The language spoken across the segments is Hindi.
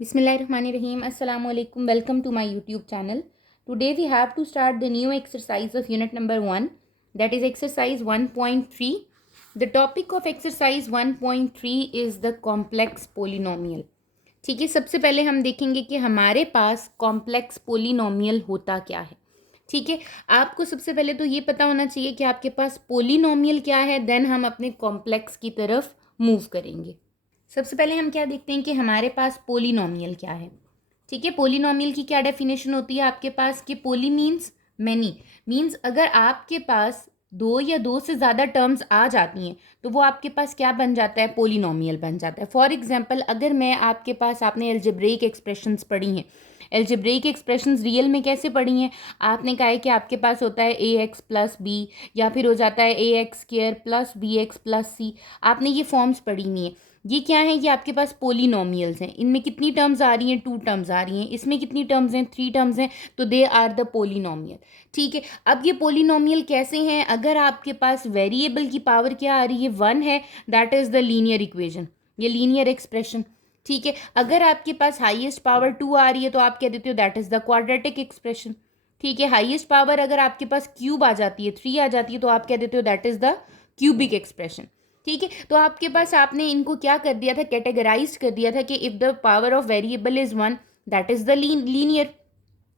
Bismillahirrahmanirrahim. Assalamu alaikum. Welcome to my YouTube channel. Today we have to start the new exercise of unit number 1, that is exercise 1.3. The topic of exercise 1.3 is the complex polynomial. ठीक है, सबसे पहले हम देखेंगे कि हमारे पास कॉम्प्लेक्स पोलिनोमियल होता क्या है. ठीक है, आपको सबसे पहले तो ये पता होना चाहिए कि आपके पास पोलिनोमियल क्या है, देन हम अपने कॉम्प्लेक्स की तरफ मूव करेंगे. सबसे पहले हम क्या देखते हैं कि हमारे पास पोलिनोमियल क्या है. ठीक है, पोलिनोमियल की क्या डेफिनेशन होती है आपके पास कि पोली मीन्स मैनी, मीन्स अगर आपके पास दो या दो से ज़्यादा टर्म्स आ जाती हैं तो वो आपके पास क्या बन जाता है, पोलिनोमियल बन जाता है. फॉर एग्जांपल, अगर मैं आपके पास, आपने एल्जेब्रिक एक्सप्रेशंस पढ़ी हैं, एल्जेब्रिक एक्सप्रेशंस रियल में कैसे पढ़ी हैं, आपने कहा है कि आपके पास होता है ए एक्स प्लस बी, या फिर हो जाता है a x square plus b x plus c. आपने ये फॉर्म्स पढ़ी हुई हैं. ये क्या है, ये आपके पास पोलिनोमियल्स हैं. इनमें कितनी टर्म्स आ रही हैं, 2 टर्म्स आ रही हैं. इसमें कितनी टर्म्स हैं, 3 टर्म्स हैं. तो दे आर द पोलिनोमियल. ठीक है, अब ये पोलिनोमियल कैसे हैं, अगर आपके पास वेरिएबल की पावर क्या आ रही है, 1 है, that is the linear equation, ये लीनियर एक्सप्रेशन. ठीक है, अगर आपके पास हाईएस्ट पावर 2 आ रही है तो आप कह देते हो that is the quadratic expression. ठीक है, हाईएस्ट पावर अगर आपके पास क्यूब आ जाती है, 3 आ जाती है, तो आप कह देते हो that is the cubic expression. ठीक है, तो आपके पास, आपने इनको क्या कर दिया था, कैटेगराइज कर दिया था कि if the power of variable is 1 that is the linear,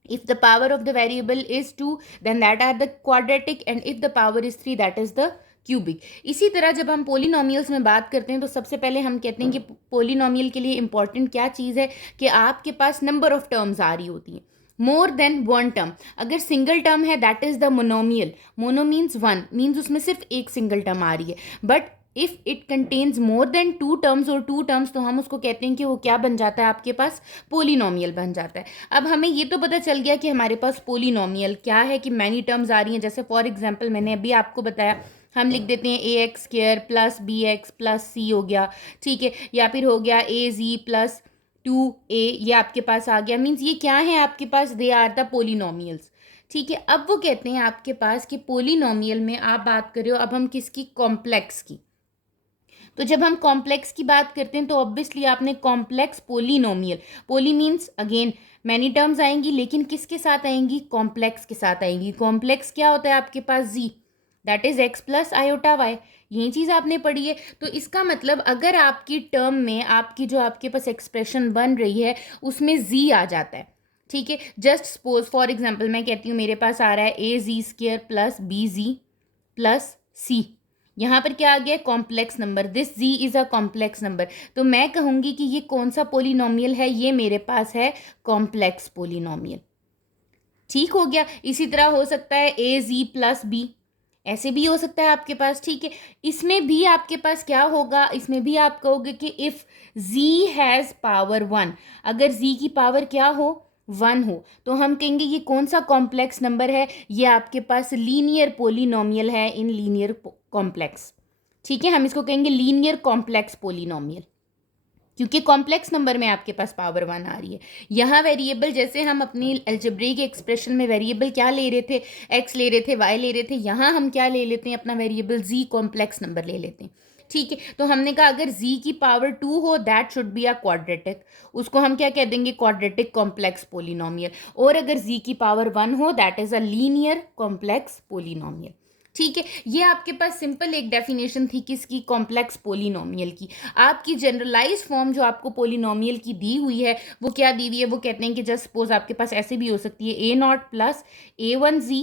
if the power of the variable is 2 then that are the quadratic, and if the power is 3 that is the cubic. इसी तरह जब हम पोलिनोमियल्स में बात करते हैं तो सबसे पहले हम कहते हैं कि पोलिनोमियल के लिए इंपॉर्टेंट क्या चीज़ है कि आपके पास नंबर ऑफ टर्म्स आ रही होती हैं, मोर देन वन टर्म. अगर सिंगल टर्म है that is the monomial. Mono means one, means उसमें सिर्फ एक सिंगल टर्म आ रही है. But if it contains more than 2 terms और 2 टर्म्स, तो हम उसको कहते हैं कि वो क्या बन जाता है, आपके पास पोलिनोमियल बन जाता है. अब हमें ये तो पता चल गया कि हमारे पास पोलिनोमियल क्या है, कि मैनी टर्म्स आ रही हैं. जैसे फॉर एग्जांपल मैंने अभी आपको बताया, हम लिख देते हैं a x square plus b x plus c हो गया. ठीक है, या फिर हो गया ए जी प्लस 2a, ये आपके पास आ गया. मीन्स ये क्या है आपके पास, दे आर द पोलिनोमियल्स. ठीक है, अब वो कहते हैं आपके पास कि पोलिनोमियल में आप बात कर रहे हो, अब हम किसकी, कॉम्प्लेक्स की. तो जब हम कॉम्प्लेक्स की बात करते हैं तो ऑब्वियसली आपने कॉम्प्लेक्स पोलिनोमियल, पोली मीन्स अगेन मैनी टर्म्स आएंगी, लेकिन किसके साथ आएंगी, कॉम्प्लेक्स के साथ आएंगी. कॉम्प्लेक्स क्या होता है आपके पास, z, that is x plus iota y. यही चीज़ आपने पढ़ी है. तो इसका मतलब अगर आपकी टर्म में, आपकी जो आपके पास एक्सप्रेशन बन रही है उसमें जी आ जाता है. ठीक है, जस्ट सपोज फॉर एग्जाम्पल मैं कहती हूँ मेरे पास आ रहा है A Z square plus B ji plus C. यहाँ पर क्या आ गया, complex number. This Z is a complex number. तो मैं कहूँगी कि ये कौन सा पोलिनोमियल है, ये मेरे पास है कॉम्प्लेक्स पोलिनोमियल. ठीक हो गया. इसी तरह हो सकता है ए जी प्लस बी, ऐसे भी हो सकता है आपके पास. ठीक है, इसमें भी आपके पास क्या होगा, इसमें भी आप कहोगे कि इफ़ जी हैज़ पावर 1, अगर जी की पावर क्या हो, 1 हो, तो हम कहेंगे ये कौन सा कॉम्प्लेक्स नंबर है, ये आपके पास लीनियर पोलिनोमियल है इन लीनियर कॉम्प्लेक्स. ठीक है, हम इसको कहेंगे लीनियर कॉम्प्लेक्स पोलिनोमियल, क्योंकि कॉम्प्लेक्स नंबर में आपके पास पावर 1 आ रही है. यहाँ वेरिएबल, जैसे हम अपनी अलजेब्रिक एक्सप्रेशन में वेरिएबल क्या ले रहे थे, एक्स ले रहे थे, वाई ले रहे थे, यहाँ हम क्या ले लेते हैं, अपना वेरिएबल जी कॉम्प्लेक्स नंबर ले लेते हैं. ठीक है, तो हमने कहा अगर जी की पावर 2 हो that should be a quadratic, उसको हम क्या कह देंगे, क्वाड्रेटिक कॉम्प्लेक्स पोलिनोमियल. और अगर जी की पावर 1 हो that is a linear complex polynomial. ठीक है, ये आपके पास सिंपल एक डेफिनेशन थी किसकी, कॉम्प्लेक्स पोलिनोमियल की. आपकी जनरलाइज फॉर्म जो आपको पोलिनोमियल की दी हुई है वो क्या दी हुई है, वो कहते हैं कि जस्ट सपोज आपके पास ऐसे भी हो सकती है, a naught plus a one z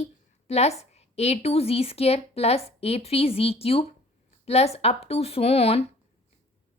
plus a two z square plus a three z cube plus up to so on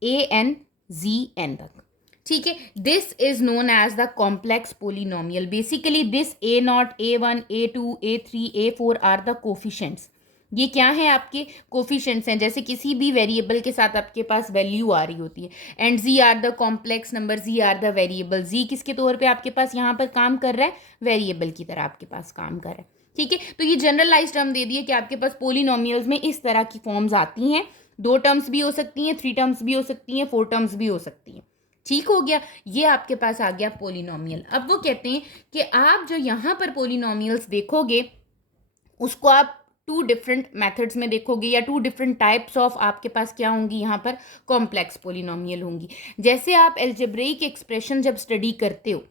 a n z n तक. ठीक है, this is known as the complex polynomial. Basically this a naught, a one, a two, a three, a four are the coefficients. ये क्या है, आपके कोफिशेंट्स हैं. जैसे किसी भी वेरिएबल के साथ आपके पास वैल्यू आ रही होती है, and z are the complex number, z are the variable. Z किसके तौर पे आपके पास यहाँ पर काम कर रहा है, वेरिएबल की तरह आपके पास काम कर रहा है. ठीक है, तो ये जनरलाइज टर्म दे दिए कि आपके पास पोलिनोमियल्स में इस तरह की फॉर्म्स आती हैं. 2 टर्म्स भी हो सकती हैं, 3 टर्म्स भी हो सकती हैं, 4 टर्म्स भी हो सकती हैं. ठीक हो गया, ये आपके पास आ गया पोलिनोमियल. अब वो कहते हैं कि आप जो यहाँ पर पोलिनोमियल्स देखोगे उसको आप टू डिफरेंट मेथड्स में देखोगे या टू डिफरेंट टाइप्स ऑफ आपके पास क्या होंगी यहाँ पर कॉम्प्लेक्स पोलिनोमियल होंगी। जैसे आप एल्जेब्रिक एक्सप्रेशन जब स्टडी करते हो,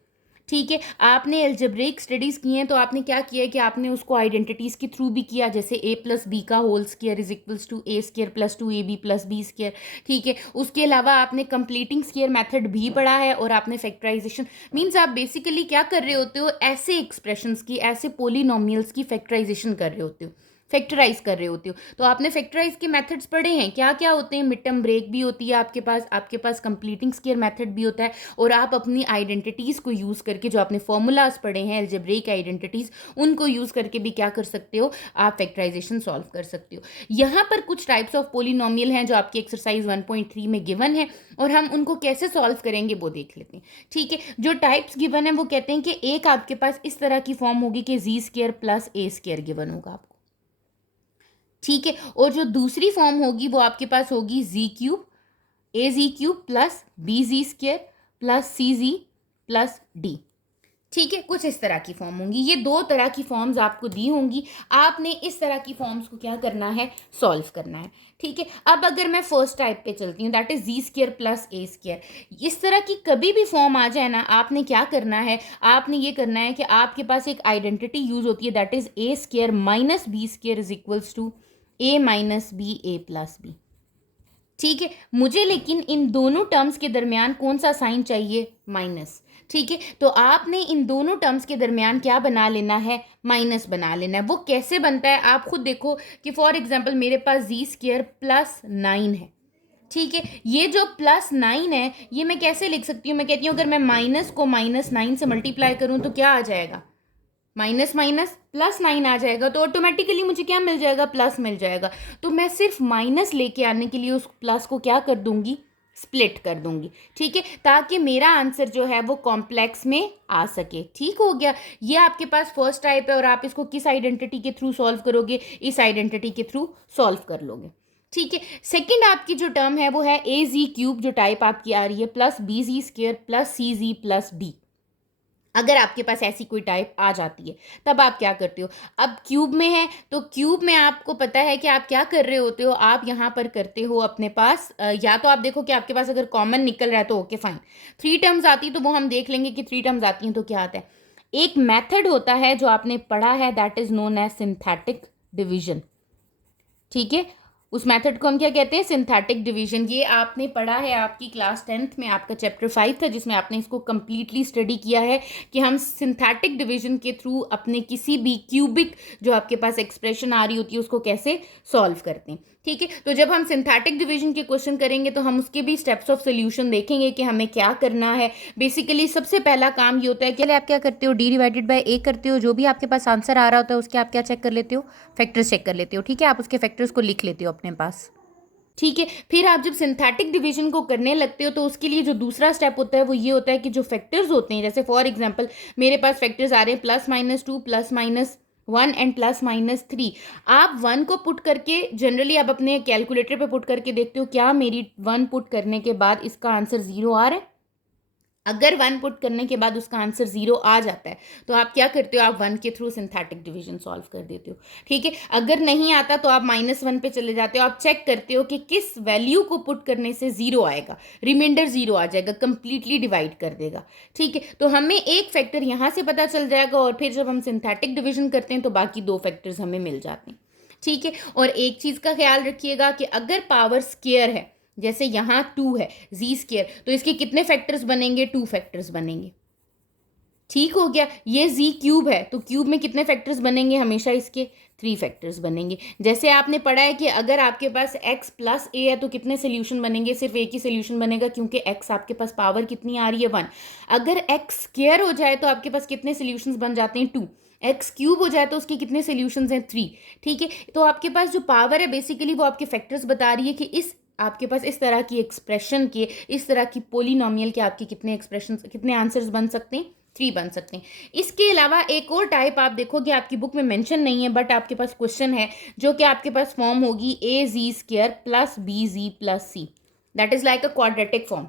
ठीक है, आपने एल्जेब्रिक स्टडीज़ की हैं तो आपने क्या किया है कि आपने उसको आइडेंटिटीज़ के थ्रू भी किया, जैसे ए प्लस बी का whole square is equals to A square plus two A B plus B square, ठीक है। उसके अलावा आपने कंप्लीटिंग स्क्वायर मेथड भी पढ़ा है और आपने फैक्टराइजेशन, मीन्स आप बेसिकली क्या कर रहे होते हो, ऐसे एक्सप्रेशंस की, ऐसे पोलिनोमियल्स की फैक्टराइजेशन कर रहे होते हो, फैक्टराइज कर रहे होते हो। तो आपने फैक्टराइज के मेथड्स पढ़े हैं, क्या क्या होते हैं, मिड टर्म ब्रेक भी होती है आपके पास कंप्लीटिंग स्क्वायर मेथड भी होता है, और आप अपनी आइडेंटिटीज़ को यूज़ करके, जो आपने फॉर्मूलाज पढ़े हैं एल्जेब्रिक आइडेंटिटीज़, उनको यूज़ करके भी क्या कर सकते हो, आप फैक्टराइजेशन सॉल्व कर सकते हो। यहाँ पर कुछ टाइप्स ऑफ पोलिनोमियल हैं जो आपकी एक्सरसाइज 1.3 में गिवन है, और हम उनको कैसे सॉल्व करेंगे वो देख लेते हैं, ठीक है। जो टाइप्स गिवन है वो कहते हैं कि एक आपके पास इस तरह की फॉर्म होगी कि जी square plus A square given होगा आपको, ठीक है। और जो दूसरी फॉर्म होगी वो आपके पास होगी जी क्यूब ए जी क्यूब प्लस बी जी स्क्वायर प्लस सी जी प्लस डी, ठीक है। कुछ इस तरह की फॉर्म होंगी, ये दो तरह की फॉर्म्स आपको दी होंगी, आपने इस तरह की फॉर्म्स को क्या करना है, सॉल्व करना है, ठीक है। अब अगर मैं फर्स्ट टाइप पे चलती हूँ, that is Z square plus A square, इस तरह की कभी भी फॉर्म आ जाए ना, आपने क्या करना है, आपने ये करना है कि आपके पास एक आइडेंटिटी यूज होती है, that is A square minus B square is equals to A minus B A plus B, ठीक है। मुझे लेकिन इन दोनों टर्म्स के दरमियान कौन सा साइन चाहिए, माइनस, ठीक है। तो आपने इन दोनों टर्म्स के दरमियान क्या बना लेना है, माइनस बना लेना है। वो कैसे बनता है आप खुद देखो कि फॉर एग्जांपल मेरे पास जी स्क्वायर प्लस 9 है, ठीक है। ये जो प्लस 9 है ये मैं कैसे लिख सकती हूँ, मैं कहती हूँ अगर मैं माइनस को माइनस 9 से मल्टीप्लाई करूँ तो क्या आ जाएगा, माइनस माइनस प्लस 9 आ जाएगा, तो ऑटोमेटिकली मुझे क्या मिल जाएगा, प्लस मिल जाएगा। तो मैं सिर्फ माइनस लेके आने के लिए उस प्लस को क्या कर दूंगी, स्प्लिट कर दूंगी, ठीक है, ताकि मेरा आंसर जो है वो कॉम्प्लेक्स में आ सके, ठीक हो गया। ये आपके पास फर्स्ट टाइप है, और आप इसको किस आइडेंटिटी के थ्रू सॉल्व करोगे, इस आइडेंटिटी के थ्रू सॉल्व कर लोगे, ठीक है। सेकंड आपकी जो टर्म है वो है ए जी क्यूब, जो टाइप आपकी आ रही है, प्लस बी जी स्क्वायर प्लस सी जी प्लस डी। अगर आपके पास ऐसी कोई टाइप आ जाती है तब आप क्या करते हो, अब क्यूब में है तो क्यूब में आपको पता है कि आप क्या कर रहे होते हो, आप यहाँ पर करते हो अपने पास या तो आप देखो कि आपके पास अगर कॉमन निकल रहा है तो ओके फाइन, थ्री टर्म्स आती तो वो हम देख लेंगे कि थ्री टर्म्स आती हैं तो क्या आता है। एक मेथड होता है जो आपने पढ़ा है, that is known as synthetic division, ठीक है। उस मेथड को हम क्या कहते हैं, सिंथेटिक डिवीजन। ये आपने पढ़ा है आपकी क्लास 10th में, आपका चैप्टर 5 था जिसमें आपने इसको कंप्लीटली स्टडी किया है कि हम सिंथेटिक डिवीजन के थ्रू अपने किसी भी क्यूबिक जो आपके पास एक्सप्रेशन आ रही होती है उसको कैसे सॉल्व करते हैं, ठीक है। तो जब हम सिंथेटिक डिवीजन के क्वेश्चन करेंगे तो हम उसके भी स्टेप्स ऑफ सोल्यूशन देखेंगे कि हमें क्या करना है। बेसिकली सबसे पहला काम ये होता है कि आप क्या करते हो, डी डिवाइडेड बाय ए करते हो, जो भी आपके पास आंसर आ रहा होता है उसके आप क्या चेक कर लेते हो, फैक्टर्स चेक कर लेते हो, ठीक है। आप उसके फैक्टर्स को लिख लेते हो अपने पास, ठीक है। फिर आप जब सिंथेटिक डिवीजन को करने लगते हो तो उसके लिए जो दूसरा स्टेप होता है वो ये होता है कि जो फैक्टर्स होते हैं, जैसे फॉर एग्जांपल मेरे पास फैक्टर्स आ रहे हैं plus minus 2 plus minus 1 and plus minus 3, आप 1 को पुट करके जनरली आप अपने कैलकुलेटर पे पुट करके देखते हो क्या मेरी 1 पुट करने के बाद इसका आंसर 0 आ रहा है। अगर 1 पुट करने के बाद उसका आंसर 0 आ जाता है तो आप क्या करते हो, आप 1 के थ्रू सिंथेटिक डिवीजन सॉल्व कर देते हो, ठीक है। अगर नहीं आता तो आप -1 पे चले जाते हो, आप चेक करते हो कि किस वैल्यू को पुट करने से 0 आएगा, रिमाइंडर 0 आ जाएगा, कंप्लीटली डिवाइड कर देगा, ठीक है। तो हमें एक फैक्टर यहाँ से पता चल जाएगा, और फिर जब हम सिंथेटिक डिवीजन करते हैं तो बाकी 2 फैक्टर्स हमें मिल जाते हैं, ठीक है। और एक चीज़ का ख्याल रखिएगा कि अगर पावर स्क्वायर है, जैसे यहाँ 2 है जी स्क्वायर, तो इसके कितने फैक्टर्स बनेंगे, 2 फैक्टर्स बनेंगे, ठीक हो गया। ये जी क्यूब है तो क्यूब में कितने फैक्टर्स बनेंगे, हमेशा इसके 3 फैक्टर्स बनेंगे। जैसे आपने पढ़ा है कि अगर आपके पास x प्लस ए है तो कितने सोल्यूशन बनेंगे, सिर्फ एक ही सोल्यूशन बनेगा क्योंकि x आपके पास पावर कितनी आ रही है 1। अगर x स्क्वायर हो जाए तो आपके पास कितने सोल्यूशंस बन जाते हैं 2, एक्स क्यूब हो जाए तो उसके कितने सोल्यूशंस हैं 3, ठीक है। तो आपके पास जो पावर है बेसिकली वो आपके फैक्टर्स बता रही है कि इस आपके पास इस तरह की एक्सप्रेशन के, इस तरह की पोलिनोमियल के आपके कितने एक्सप्रेशन, कितने आंसर्स बन सकते हैं, 3 बन सकते हैं। इसके अलावा एक और टाइप आप देखोगे आपकी बुक में मेंशन नहीं है बट आपके पास क्वेश्चन है, जो कि आपके पास फॉर्म होगी a z square plus B ji plus c, that is like a quadratic form,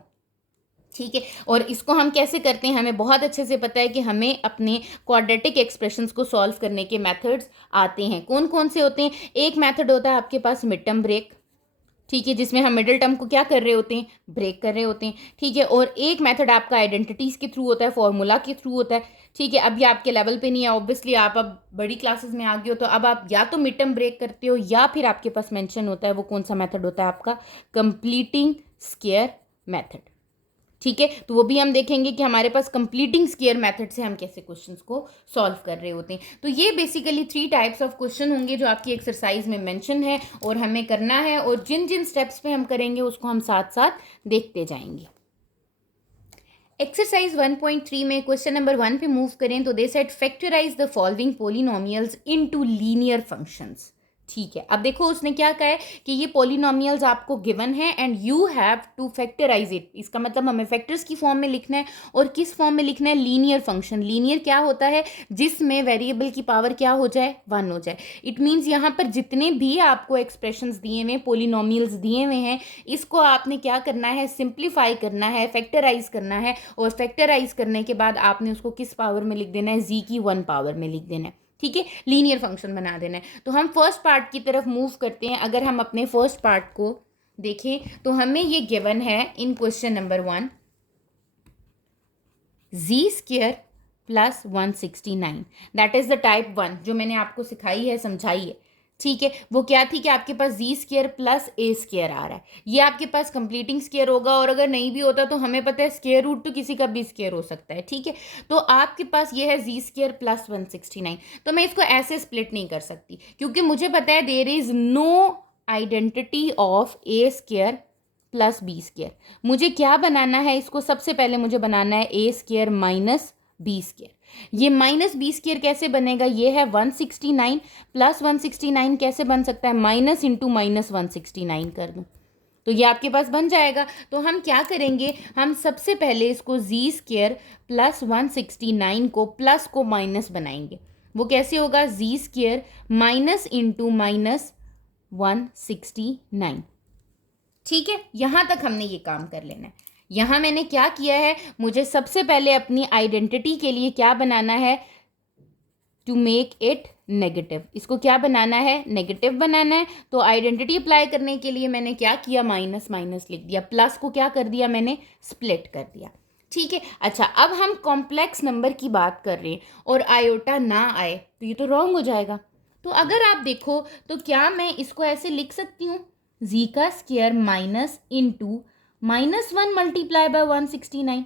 ठीक है। और इसको हम कैसे करते हैं, हमें बहुत अच्छे से पता है कि हमें अपने क्वाड्रेटिक एक्सप्रेशंस को सॉल्व करने के मेथड्स आते हैं। कौन कौन से होते हैं? एक मेथड होता है आपके पास मिड टर्म ब्रेक, ठीक है, जिसमें हम मिडिल टर्म को क्या कर रहे होते हैं, ब्रेक कर रहे होते हैं, ठीक है। और एक मेथड आपका आइडेंटिटीज के थ्रू होता है, फॉर्मूला के थ्रू होता है, ठीक है। अब ये आपके लेवल पे नहीं है, ऑब्वियसली आप अब बड़ी क्लासेस में आ गए हो, तो अब आप या तो मिड टर्म ब्रेक करते हो या फिर आपके पास मेंशन होता है वो कौन सा मेथड होता है आपका, कंप्लीटिंग स्क्वायर मेथड, ठीक है। तो वो भी हम देखेंगे कि हमारे पास कंप्लीटिंग स्क्वायर मेथड से हम कैसे क्वेश्चंस को सॉल्व कर रहे होते हैं। तो ये बेसिकली 3 टाइप्स ऑफ क्वेश्चन होंगे जो आपकी एक्सरसाइज में मेंशन है और हमें करना है, और जिन जिन स्टेप्स पे हम करेंगे उसको हम साथ साथ देखते जाएंगे। एक्सरसाइज 1.3 में क्वेश्चन नंबर 1 पे मूव करें तो they said factorize the following polynomials into linear functions, ठीक है। अब देखो उसने क्या कहा है कि ये पॉलिनोमियल्स आपको गिवन है and you have to factorize it. इसका मतलब हमें फैक्टर्स की फॉर्म में लिखना है, और किस फॉर्म में लिखना है, लीनियर फंक्शन। लीनियर क्या होता है, जिसमें वेरिएबल की पावर क्या हो जाए, 1 हो जाए। इट मीन्स यहाँ पर जितने भी आपको एक्सप्रेशंस दिए हुए, पॉलिनोमियल्स दिए हुए हैं, इसको आपने क्या करना है, सिंप्लीफाई करना है, फैक्टराइज करना है, और फैक्टराइज करने के बाद आपने उसको किस पावर में लिख देना है, जी की 1 पावर में लिख देना है, ठीक है। लीनियर फंक्शन बना देना है। तो हम फर्स्ट पार्ट की तरफ मूव करते हैं। अगर हम अपने फर्स्ट पार्ट को देखें तो हमें ये गिवन है in question number 1, z square plus 169, that is the type 1 जो मैंने आपको सिखाई है, समझाई है, ठीक है। वो क्या थी कि आपके पास जी स्क्वायर प्लस ए स्क्वायर आ रहा है, ये आपके पास कंप्लीटिंग स्क्वायर होगा, और अगर नहीं भी होता तो हमें पता है स्क्वायर रूट तो किसी का भी स्क्वायर हो सकता है, ठीक है। तो आपके पास ये है जी स्क्वायर प्लस 169, तो मैं इसको ऐसे स्प्लिट नहीं कर सकती क्योंकि मुझे पता है there is no identity of A square plus B square. मुझे क्या बनाना है इसको, सबसे पहले मुझे बनाना है ए स्क्वायर माइनस बी स्क्वायर। ये माइनस बी स्क्वायर कैसे बनेगा, ये है 169 प्लस 169 कैसे बन सकता है, माइनस इंटू माइनस 169 कर दूं तो ये आपके पास बन जाएगा। तो हम क्या करेंगे, हम सबसे पहले इसको जी स्क्वायर प्लस 169 को प्लस को माइनस बनाएंगे। वो कैसे होगा, जी स्क्वायर माइनस इंटू माइनस 169, ठीक है। यहां तक हमने ये काम कर लेना है। यहां मैंने क्या किया है, मुझे सबसे पहले अपनी आइडेंटिटी के लिए क्या बनाना है, टू मेक इट नेगेटिव। इसको क्या बनाना है, नेगेटिव बनाना है। तो आइडेंटिटी अप्लाई करने के लिए मैंने क्या किया, माइनस माइनस लिख दिया, प्लस को क्या कर दिया मैंने, स्प्लिट कर दिया, ठीक है। अच्छा, अब हम कॉम्प्लेक्स नंबर की बात कर रहे हैं और आयोटा ना आए तो ये तो रॉन्ग हो जाएगा। तो अगर आप देखो तो क्या मैं इसको ऐसे लिख सकती हूँ, जी का square minus into minus 1 multiply bye 169,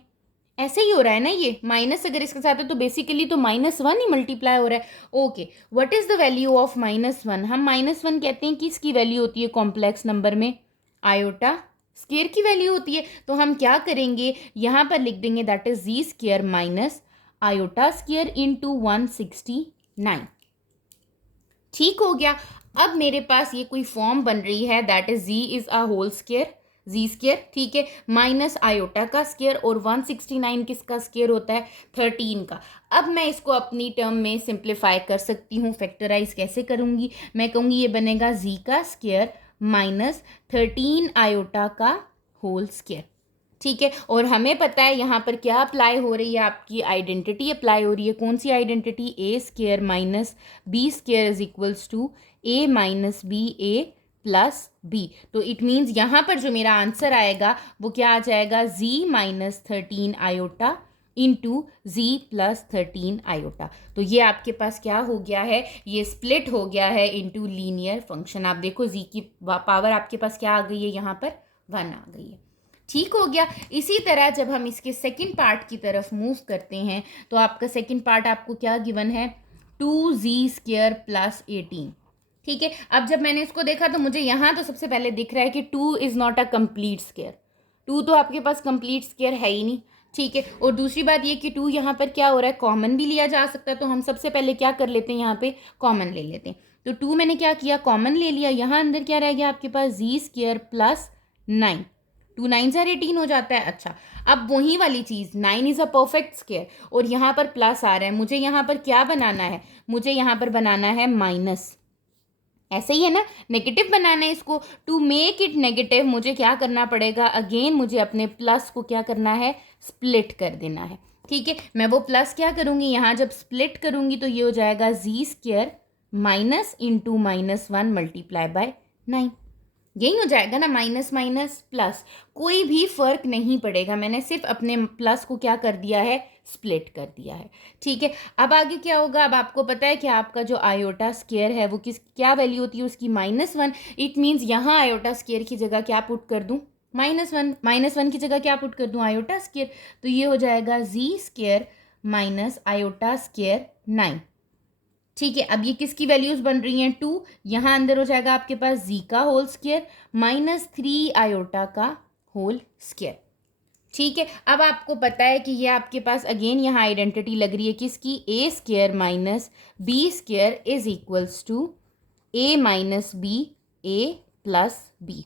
ऐसे ही हो रहा है ना, ये माइनस अगर इसके साथ है तो बेसिकली तो -1 ही मल्टीप्लाई हो रहा है। Okay, what is the value of -1, हम -1 कहते हैं कि इसकी वैल्यू होती है कॉम्प्लेक्स नंबर में आयोटा स्क्वायर की वैल्यू होती है। तो हम क्या करेंगे, यहाँ पर लिख देंगे that is Z square minus iota square into 169, ठीक हो गया। अब मेरे पास ये कोई फॉर्म बन रही है that is Z is a whole square, Z square, ठीक है, माइनस आयोटा का स्क्वायर, और 169 किसका स्क्वायर होता है, 13 का। अब मैं इसको अपनी टर्म में सिंप्लीफाई कर सकती हूँ। फैक्टराइज कैसे करूँगी, मैं कहूँगी ये बनेगा जी का स्क्वायर माइनस 13 आयोटा का होल स्क्वायर, ठीक है। और हमें पता है यहाँ पर क्या अप्लाई हो रही है, आपकी आइडेंटिटी अप्लाई हो रही है। कौन सी identity, a square minus B square is equals to A minus B A plus b. तो इट मीन्स यहाँ पर जो मेरा आंसर आएगा वो क्या आ जाएगा, जी माइनस 13 आयोटा इंटू जी प्लस 13 आयोटा। तो ये आपके पास क्या हो गया है, ये स्प्लिट हो गया है इंटू लीनियर फंक्शन। आप देखो जी की पावर आपके पास क्या आ गई है, यहाँ पर 1 आ गई है, ठीक हो गया। इसी तरह जब हम इसके सेकंड पार्ट की तरफ मूव करते हैं तो आपका सेकंड पार्ट आपको क्या गिवन है, 2z स्क्वायर प्लस 18, ठीक है। अब जब मैंने इसको देखा तो मुझे यहाँ तो सबसे पहले दिख रहा है कि 2 is not a complete square, 2 तो आपके पास कंप्लीट स्क्वायर है ही नहीं, ठीक है। और दूसरी बात ये कि 2 यहाँ पर क्या हो रहा है, कॉमन भी लिया जा सकता है, तो हम सबसे पहले क्या कर लेते हैं, यहाँ पे कॉमन ले लेते हैं। तो 2 मैंने क्या किया, कॉमन ले लिया। यहाँ अंदर क्या रह गया आपके पास, जी स्क्वायर प्लस 9, 2 9 18 हो जाता है। अच्छा, अब वही वाली चीज़ 9 इज़ अ परफेक्ट स्क्वायर और यहाँ पर प्लस आ रहा है, मुझे यहाँ पर क्या बनाना है, मुझे यहाँ पर बनाना है माइनस, ऐसे ही है ना, नेगेटिव बनाना है इसको। टू मेक इट नेगेटिव मुझे क्या करना पड़ेगा, अगेन मुझे अपने प्लस को क्या करना है, स्प्लिट कर देना है। ठीक है, मैं वो प्लस क्या करूँगी, यहाँ जब स्प्लिट करूँगी तो ये हो जाएगा z square minus into -1 multiply by 9। यही हो जाएगा ना, माइनस माइनस प्लस, कोई भी फर्क नहीं पड़ेगा, मैंने सिर्फ अपने प्लस को क्या कर दिया है, स्प्लिट कर दिया है। ठीक है, अब आगे क्या होगा, अब आपको पता है कि आपका जो आयोटा स्क्वायर है वो क्या वैल्यू होती है उसकी, -1। इट मीन्स यहाँ आयोटा स्क्वायर की जगह क्या पुट कर दूँ, -1, -1 की जगह क्या पुट कर दूँ, आयोटा स्क्वायर। तो ये हो जाएगा z square minus iota square 9। ठीक है, अब ये किसकी वैल्यूज बन रही हैं, 2। यहाँ अंदर हो जाएगा आपके पास जी का होल स्क्वायर -3 आयोटा का होल स्क्वायर। ठीक है, अब आपको पता है कि ये आपके पास अगेन यहाँ आइडेंटिटी लग रही है किसकी, a square minus B square is equals to A minus B A plus B.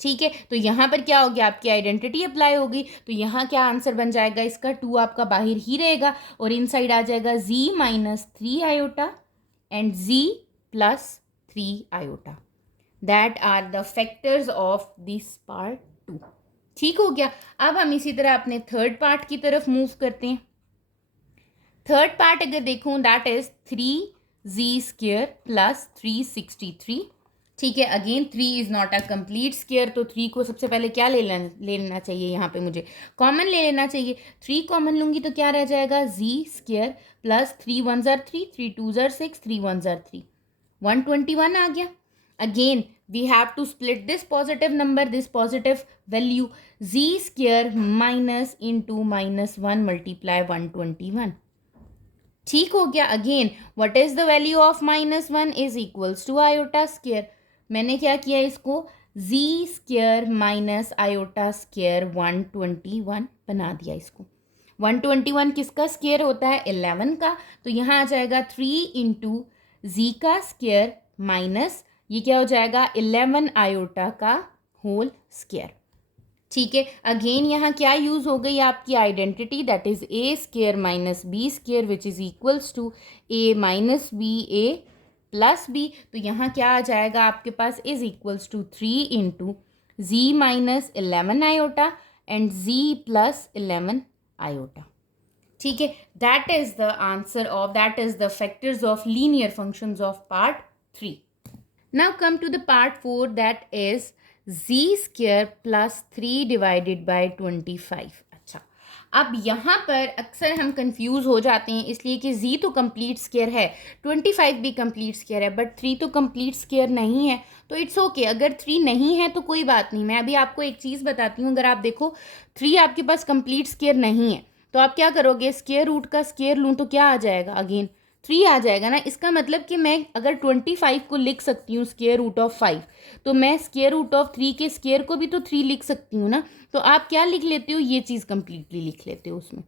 ठीक है, तो यहाँ पर क्या हो गया, आपकी आइडेंटिटी अप्लाई होगी, तो यहाँ क्या आंसर बन जाएगा इसका, 2 आपका बाहर ही रहेगा और इनसाइड आ जाएगा z -3 iota and z +3 iota. That are the factors of this part 2। ठीक हो गया, अब हम इसी तरह अपने थर्ड पार्ट की तरफ मूव करते हैं। थर्ड पार्ट अगर देखूँ that is 3z square plus 363। ठीक है, again 3 is not a complete square, तो 3 को सबसे पहले क्या ले लेना चाहिए, यहाँ पे मुझे कॉमन ले लेना चाहिए। 3 कॉमन लूँगी तो क्या रह जाएगा, जी स्क्वायर प्लस 3 1 ज़ार 3, 3 2 ज़ार 6, 3 1 ज़ार 3, 121 आ गया। Again we have to split this positive number, this positive value, z square minus into -1 multiply 121। ठीक हो गया, again what is the value of -1 is equals to iota square। मैंने क्या किया इसको, z square minus iota square 121 बना दिया इसको। 121 किसका स्क्वायर होता है, 11 का, तो यहाँ आ जाएगा 3 इंटू जी का स्क्वायर माइनस ये क्या हो जाएगा 11 आयोटा का होल स्क्वायर। ठीक है, अगेन यहाँ क्या यूज़ हो गई आपकी identity, that is A square minus B square which is equals to A minus B A plus b. तो यहाँ क्या आ जाएगा आपके पास, is equals to 3 into z minus 11 iota and z plus 11 iota. ठीक है, that is the answer of, that is the factors of linear functions of part 3। Now come to the part 4, that is z square plus 3 divided by 25। अच्छा, अब यहाँ पर अक्सर हम कंफ्यूज हो जाते हैं इसलिए कि z तो कंप्लीट स्क्वायर है, 25 भी कंप्लीट स्क्वायर है, बट 3 तो कंप्लीट स्क्वायर नहीं है। तो इट्स ओके, अगर 3 नहीं है तो कोई बात नहीं। मैं अभी आपको एक चीज़ बताती हूँ, अगर आप देखो 3 आपके पास कंप्लीट स्क्वायर नहीं है तो आप क्या करोगे, स्क्वायर रूट का स्क्वायर लूँ तो क्या आ जाएगा, अगेन 3 आ जाएगा ना। इसका मतलब कि मैं अगर 25 को लिख सकती हूँ स्क्वायर रूट ऑफ 5, तो मैं स्क्वायर रूट ऑफ 3 के स्क्वायर को भी तो 3 लिख सकती हूँ ना। तो आप क्या लिख लेते हो, ये चीज़ कंप्लीटली लिख लेते हो उसमें।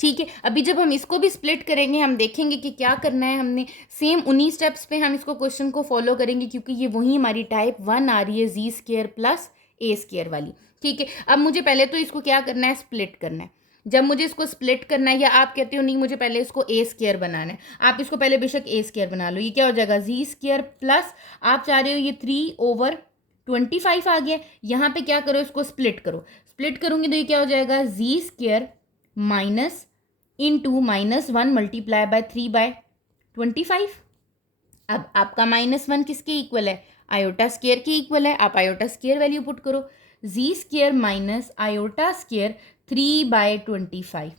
ठीक है, अभी जब हम इसको भी स्प्लिट करेंगे हम देखेंगे कि क्या करना है हमने, सेम उन्हीं स्टेप्स पे हम इसको क्वेश्चन को फॉलो करेंगे, क्योंकि ये वही हमारी टाइप 1 आ रही है, जी स्क्वायर प्लस ए स्क्वायर वाली। ठीक है, अब मुझे पहले तो इसको क्या करना है, स्प्लिट करना है। जब मुझे इसको स्प्लिट करना है, या आप कहते हो नहीं मुझे पहले इसको ए स्क्वायर बनाना है, आप इसको पहले बेशक ए स्क्वायर बना लो। ये क्या हो जाएगा, जी स्क्वायर प्लस आप चाह रहे हो ये 3/25 आ गया। यहाँ पे क्या करो, इसको स्प्लिट करो। स्प्लिट करूँगी तो ये क्या हो जाएगा, z square minus into -1 multiply by 3/25। अब आपका -1 किसके इक्वल है, आयोटा स्क्वायर के इक्वल है। आप आयोटा स्क्वायर वैल्यू पुट करो, जी स्क्वायर माइनस आयोटा स्क्वायर 3/25।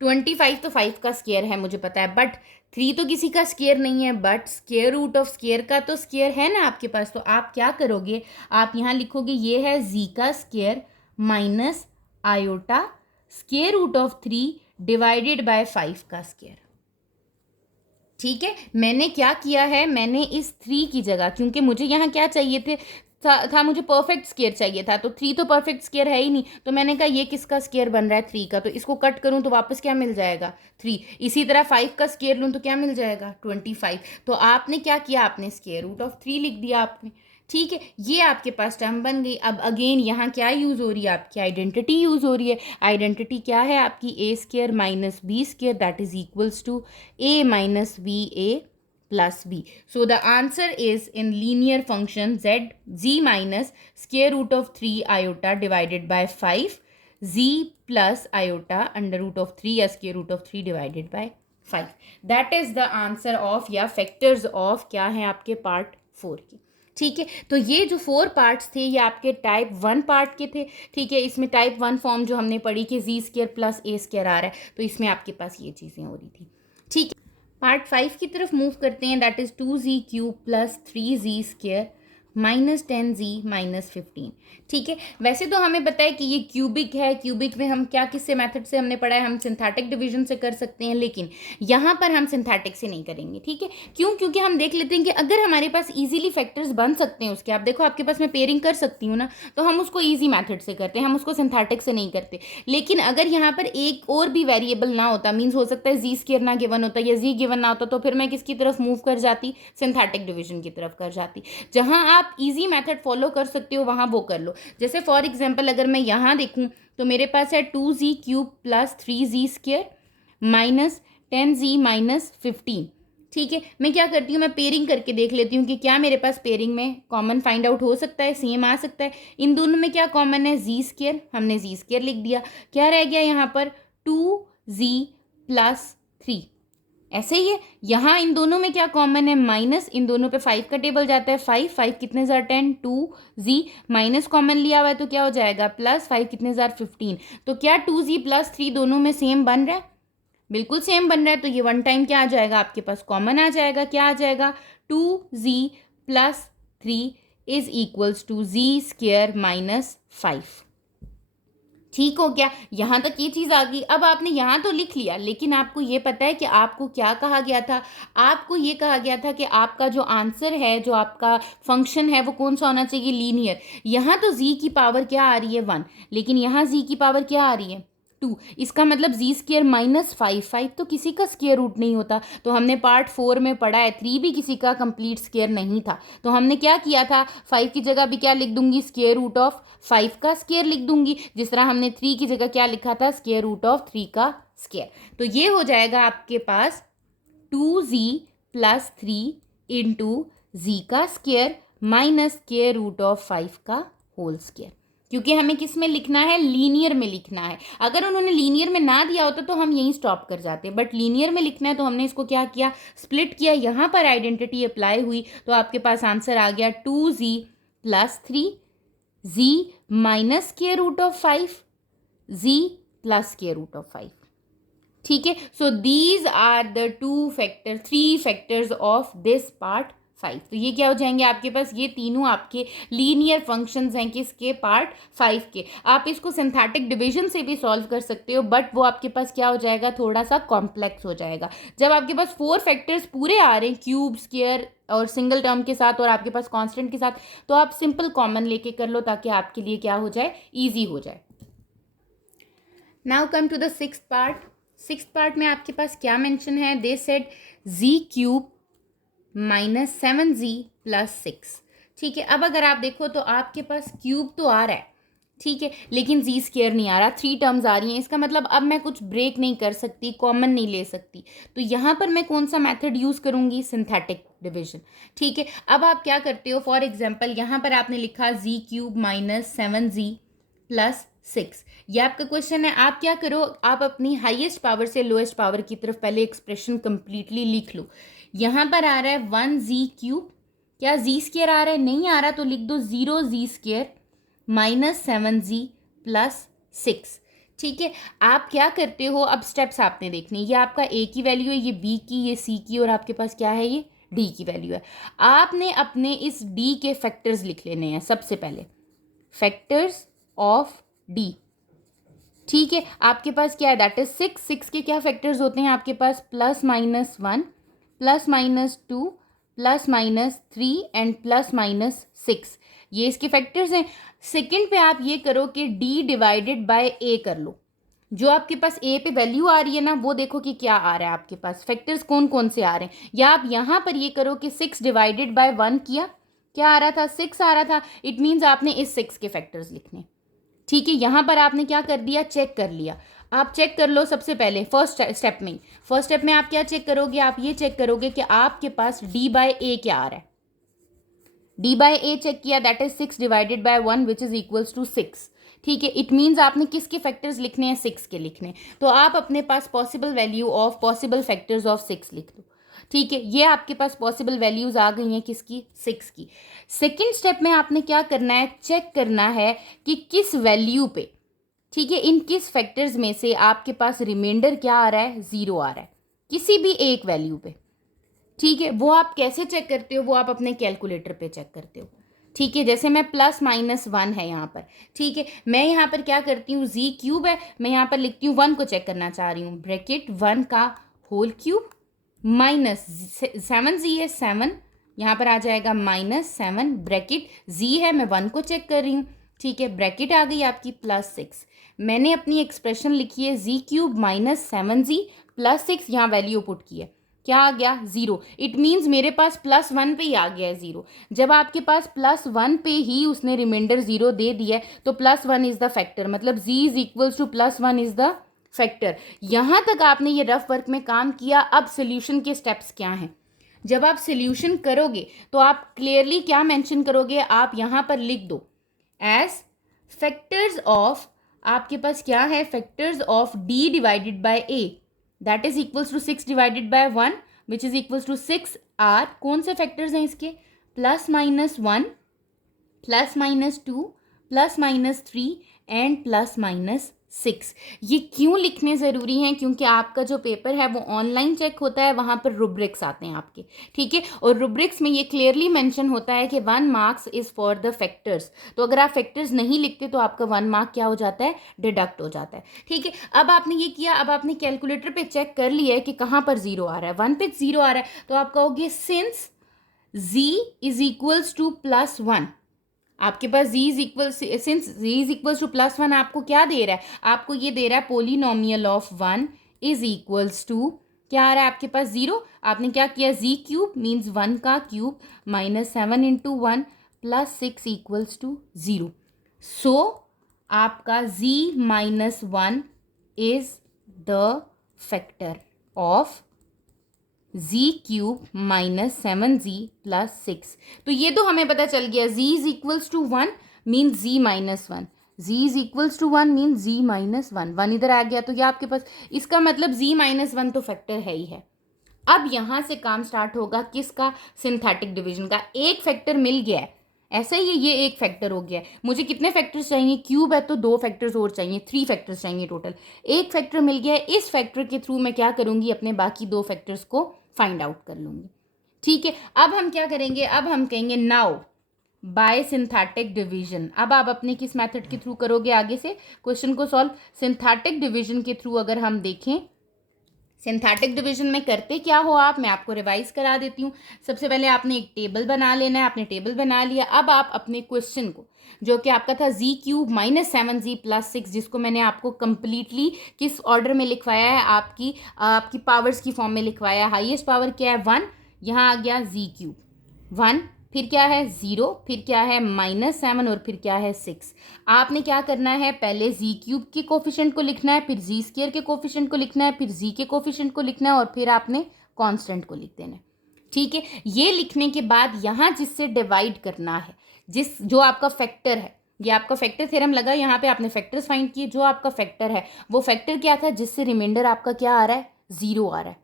25 तो 5 का स्क्वायर है मुझे पता है, बट 3 तो किसी का स्क्वायर नहीं है, but square root of square का तो स्क्वायर है ना आपके पास। तो आप क्या करोगे, आप यहाँ लिखोगे ये है जी का square minus iota square root of 3 divided by 5 का स्क्वायर। ठीक है, मैंने क्या किया है, मैंने इस 3 की जगह, क्योंकि मुझे यहाँ क्या चाहिए था मुझे परफेक्ट स्क्वायर चाहिए था, तो 3 तो परफेक्ट स्क्वायर है ही नहीं, तो मैंने कहा ये किसका स्क्वायर बन रहा है, 3 का, तो इसको कट करूँ तो वापस क्या मिल जाएगा, 3। इसी तरह 5 का स्क्वायर लूँ तो क्या मिल जाएगा, 25। तो आपने क्या किया, आपने स्क्वायर रूट ऑफ 3 लिख दिया आपने। ठीक है, ये आपके पास टर्म बन गई। अब अगेन यहाँ क्या यूज़ हो रही है, आपकी आइडेंटिटी यूज़ हो रही है। आइडेंटिटी क्या है आपकी, a square minus B square that is equals to A minus B a plus b. So the answer is in linear function z minus square root of 3 iota divided by 5 z plus iota under root of 3 या square root of 3 divided by 5. That is the answer of या factors of क्या है आपके पार्ट 4 की. ठीक है, तो ये जो 4 पार्ट्स थे ये आपके टाइप 1 पार्ट के थे. ठीक है, इसमें टाइप 1 फॉर्म जो हमने पढ़ी कि जी स्क्वायर प्लस ए स्क्वायर आ रहा है, तो इसमें आपके पास ये चीज़ें हो रही थी. ठीक है, पार्ट 5 की तरफ मूव करते हैं. That is 2z cube plus 3z square minus 10z minus 15. ठीक है, वैसे तो हमें पता है कि ये क्यूबिक है. क्यूबिक में हम क्या किससे मेथड से हमने पढ़ा है, हम सिंथेटिक डिवीजन से कर सकते हैं, लेकिन यहाँ पर हम सिंथेटिक से नहीं करेंगे. ठीक है, क्यों? क्योंकि हम देख लेते हैं कि अगर हमारे पास इजीली फैक्टर्स बन सकते हैं उसके, आप देखो आपके पास मैं पेयरिंग कर सकती हूँ ना, तो हम उसको ईजी मैथड से करते हैं, हम उसको सिंथेटिक से नहीं करते. लेकिन अगर यहाँ पर एक और भी वेरिएबल ना होता, मीन्स हो सकता है जी स्क्वायर ना गिवन होता या जी गिवन ना होता, तो फिर मैं किसकी तरफ मूव कर जाती, सिंथेटिक डिवीजन की तरफ कर जाती. जहाँ आप ईजी मैथड फॉलो कर सकते हो वहाँ वो कर लो. जैसे फॉर एग्जाम्पल अगर मैं यहाँ देखूँ तो मेरे पास है 2z cube plus 3z square minus 10z minus 15. ठीक है, मैं क्या करती हूँ, मैं पेयरिंग करके देख लेती हूँ कि क्या मेरे पास पेयरिंग में कॉमन फाइंड आउट हो सकता है, सेम आ सकता है. इन दोनों में क्या कॉमन है, जी स्क्वायर, हमने जी स्क्वायर लिख दिया. क्या रह गया यहाँ पर, 2z प्लस 3. ऐसे ही है, यहाँ इन दोनों में क्या कॉमन है, माइनस. इन दोनों पे 5 का टेबल जाता है, 5 कितने जार 10, 2z माइनस कॉमन लिया हुआ है तो क्या हो जाएगा, प्लस 5 कितने जार 15. तो क्या 2z प्लस 3 दोनों में सेम बन रहा है, बिल्कुल सेम बन रहा है. तो ये वन टाइम क्या आ जाएगा आपके पास, कॉमन आ जाएगा. क्या आ जाएगा, 2z plus 3 is equals to Z square minus 5. ठीक हो गया, यहाँ तक ये चीज़ आ गई. अब आपने यहाँ तो लिख लिया, लेकिन आपको ये पता है कि आपको क्या कहा गया था, आपको ये कहा गया था कि आपका जो आंसर है, जो आपका फंक्शन है, वो कौन सा होना चाहिए, लीनियर. यहाँ तो z की पावर क्या आ रही है 1, लेकिन यहाँ z की पावर क्या आ रही है 2. इसका मतलब जी स्क्वायर माइनस 5 तो किसी का स्क्वायर रूट नहीं होता. तो हमने पार्ट 4 में पढ़ा है 3 भी किसी का कंप्लीट स्क्वायर नहीं था. तो हमने क्या किया था, 5 की जगह भी क्या लिख दूंगी, स्क्वायर रूट ऑफ 5 का स्क्वायर लिख दूंगी. जिस तरह हमने 3 की जगह क्या लिखा था, स्क्वायर रूट ऑफ 3 का स्क्वायर. तो ये हो जाएगा आपके पास 2z प्लस 3 इंटू जी का square minus square root of 5 का होल स्क्वायर. क्योंकि हमें किस में लिखना है, लीनियर में लिखना है. अगर उन्होंने लीनियर में ना दिया होता तो हम यहीं स्टॉप कर जाते, बट लीनियर में लिखना है तो हमने इसको क्या किया, स्प्लिट किया. यहाँ पर आइडेंटिटी अप्लाई हुई तो आपके पास आंसर आ गया 2z plus 3 z minus square root of 5 z plus square root of 5. ठीक है, so these are the 3 factors of this part 5. तो ये क्या हो जाएंगे आपके पास, ये तीनों आपके लीनियर फंक्शंस हैं किसके, पार्ट 5 के. आप इसको सिंथेटिक डिवीजन से भी सॉल्व कर सकते हो, बट वो आपके पास क्या हो जाएगा, थोड़ा सा कॉम्प्लेक्स हो जाएगा. जब आपके पास 4 फैक्टर्स पूरे आ रहे हैं, क्यूब, स्क्वायर और सिंगल टर्म के साथ, और आपके पास कांस्टेंट के साथ, तो आप सिंपल कॉमन लेके कर लो ताकि आपके लिए क्या हो जाए, ईजी हो जाए. Now come to the 6th part. 6th part में आपके पास क्या मेंशन है, they said z cube minus 7z plus 6. ठीक है, अब अगर आप देखो तो आपके पास क्यूब तो आ रहा है, ठीक है, लेकिन जी स्क्वायर नहीं आ रहा, 3 टर्म्स आ रही हैं. इसका मतलब अब मैं कुछ ब्रेक नहीं कर सकती, कॉमन नहीं ले सकती. तो यहाँ पर मैं कौन सा मेथड यूज़ करूँगी, सिंथेटिक डिवीजन. ठीक है, अब आप क्या करते हो, फॉर एग्जाम्पल यहाँ पर आपने लिखा z cube minus 7z plus 6. ये आपका क्वेश्चन है. आप क्या करो, आप अपनी हाईएस्ट पावर से लोएस्ट पावर की तरफ पहले एक्सप्रेशन कंप्लीटली लिख लो. यहाँ पर आ रहा है 1z क्यूब, क्या जी स्क्वायर आ रहा है, नहीं आ रहा तो लिख दो 0z square minus 7z plus 6. ठीक है, आप क्या करते हो, अब स्टेप्स आपने देखने, ये आपका a की वैल्यू है, ये b की, ये c की, और आपके पास क्या है, ये d की वैल्यू है. आपने अपने इस d के फैक्टर्स लिख लेने हैं. सबसे पहले फैक्टर्स ऑफ d. ठीक है, आपके पास क्या है, दैट इज 6 के क्या फैक्टर्स होते हैं आपके पास, plus minus 1 plus minus 2 plus minus 3 and plus minus 6. ये इसके फैक्टर्स हैं. सेकंड पे आप ये करो कि d डिवाइडेड बाय a कर लो. जो आपके पास a पे वैल्यू आ रही है ना, वो देखो कि क्या आ रहा है आपके पास, फैक्टर्स कौन कौन से आ रहे हैं. या आप यहाँ पर ये करो कि 6 डिवाइडेड बाय 1 किया, क्या आ रहा था, 6 आ रहा था. इट मीन्स आपने इस 6 के फैक्टर्स लिखने. ठीक है, यहाँ पर आपने क्या कर दिया, चेक कर लिया। आप चेक कर लो सबसे पहले फर्स्ट स्टेप में आप क्या चेक करोगे, आप ये चेक करोगे कि आपके पास d बाय ए क्या आ रहा है। d बाय ए चेक किया, that is 6 divided by 1 which is equals to 6। ठीक है, इट मीन्स आपने किसके फैक्टर्स लिखने हैं, 6 के लिखने। तो आप अपने पास possible value of possible factors of 6 लिख दो। ठीक है, ये आपके पास पॉसिबल वैल्यूज आ गई हैं किसकी, 6 की। सेकेंड स्टेप में आपने क्या करना है, चेक करना है कि किस वैल्यू पे, ठीक है, इन किस फैक्टर्स में से आपके पास रिमाइंडर क्या आ रहा है, 0 आ रहा है, किसी भी एक वैल्यू पे। ठीक है, वो आप कैसे चेक करते हो, वो आप अपने कैलकुलेटर पे चेक करते हो। ठीक है, जैसे मैं +-1 है यहाँ पर। ठीक है, मैं यहाँ पर क्या करती हूँ, z³ है, मैं यहाँ पर लिखती हूँ 1 को चेक करना चाह रही हूँ, ब्रैकेट 1 का होल क्यूब माइनस 7z है 7, यहाँ पर आ जाएगा -7, ब्रैकेट z है, मैं 1 को चेक कर रही हूँ। ठीक है, ब्रैकेट आ गई आपकी +6। मैंने अपनी एक्सप्रेशन लिखी है z³ -7z +6, यहाँ वैल्यू पुट की है, क्या आ गया, 0। इट मीन्स मेरे पास +1 पे ही आ गया है 0। जब आपके पास +1 पे ही उसने रिमाइंडर 0 दे दिया है तो +1 इज द फैक्टर, मतलब z is equals to +1 is the factor. यहाँ तक आपने ये रफ वर्क में काम किया। अब सोल्यूशन के स्टेप्स क्या हैं, जब आप सोल्यूशन करोगे तो आप क्लियरली क्या मेंशन करोगे, आप यहाँ पर लिख दो एज फैक्टर्स ऑफ, आपके पास क्या है, factors of d divided by a that is equals to 6 divided by 1 which is equals to 6 are, कौन से फैक्टर्स हैं इसके, +-1, +-2, +-3 एंड +-6। ये क्यों लिखने ज़रूरी हैं, क्योंकि आपका जो पेपर है वो ऑनलाइन चेक होता है, वहाँ पर रुब्रिक्स आते हैं आपके। ठीक है, और रुब्रिक्स में ये क्लियरली मेंशन होता है कि 1 marks is for the factors. तो अगर आप फैक्टर्स नहीं लिखते तो आपका 1 मार्क क्या हो जाता है, डिडक्ट हो जाता है। ठीक है, अब आपने ये किया, अब आपने कैलकुलेटर पे चेक कर लिया है कि कहाँ पर 0 आ रहा है, 1 पे 0 आ रहा है, तो आप कहोगे since z is equals to +1, आपके पास z is equal, since z is equals to +1 आपको क्या दे रहा है, आपको ये दे रहा है polynomial of 1 is equals to, क्या आ रहा है आपके पास, 0। आपने क्या किया, z³ मीन्स 1 का क्यूब -7 × 1 +6 इक्वल्स टू 0। सो आपका z-1 is the factor of z³ -7z +6। तो ये तो हमें पता चल गया, z is equals to 1 means z-1, z is equals to 1 means z-1, 1 इधर आ गया, तो ये आपके पास, इसका मतलब z-1 तो फैक्टर है ही है। अब यहाँ से काम स्टार्ट होगा किसका, सिंथेटिक डिवीजन का। एक फैक्टर मिल गया है, ऐसा ही है, ये एक फैक्टर हो गया है। मुझे कितने फैक्टर्स चाहिए, क्यूब है तो 2 फैक्टर्स और चाहिए, 3 फैक्टर्स चाहिए टोटल। एक फैक्टर मिल गया है, इस फैक्टर के थ्रू मैं क्या करूँगी, अपने बाकी 2 फैक्टर्स को फाइंड आउट कर लूँगी। ठीक है, अब हम क्या करेंगे, अब हम कहेंगे नाउ बाय सिंथेटिक डिवीजन। अब आप अपने किस मेथड के थ्रू करोगे आगे से क्वेश्चन को सॉल्व, सिंथेटिक डिवीजन के थ्रू। अगर हम देखें सिंथेटिक डिवीजन में करते क्या हो आप, मैं आपको रिवाइज करा देती हूँ। सबसे पहले आपने एक टेबल बना लेना है, आपने टेबल बना लिया। अब आप अपने क्वेश्चन को, जो कि आपका था z³ -7z +6, जिसको मैंने आपको कंप्लीटली किस ऑर्डर में लिखवाया है, आपकी पावर्स की फॉर्म में लिखवाया है। हाईएस्ट पावर क्या है, 1, यहाँ आ गया z³ 1, फिर क्या है 0, फिर क्या है -7 और फिर क्या है 6। आपने क्या करना है, पहले z³ के कोफिशिएंट को लिखना है, फिर z² के कोफिशिएंट को लिखना है, फिर z के कोफिशिएंट को लिखना है और फिर आपने कांस्टेंट को लिख देना है। ठीक है, ये लिखने के बाद यहाँ जिससे डिवाइड करना है, जो आपका फैक्टर है, ये आपका फैक्टर थ्योरम लगा, यहाँ पे आपने फैक्टर्स फाइंड किए। जो आपका फैक्टर है वो फैक्टर क्या था, जिससे रिमाइंडर आपका क्या आ रहा है, 0 आ रहा है।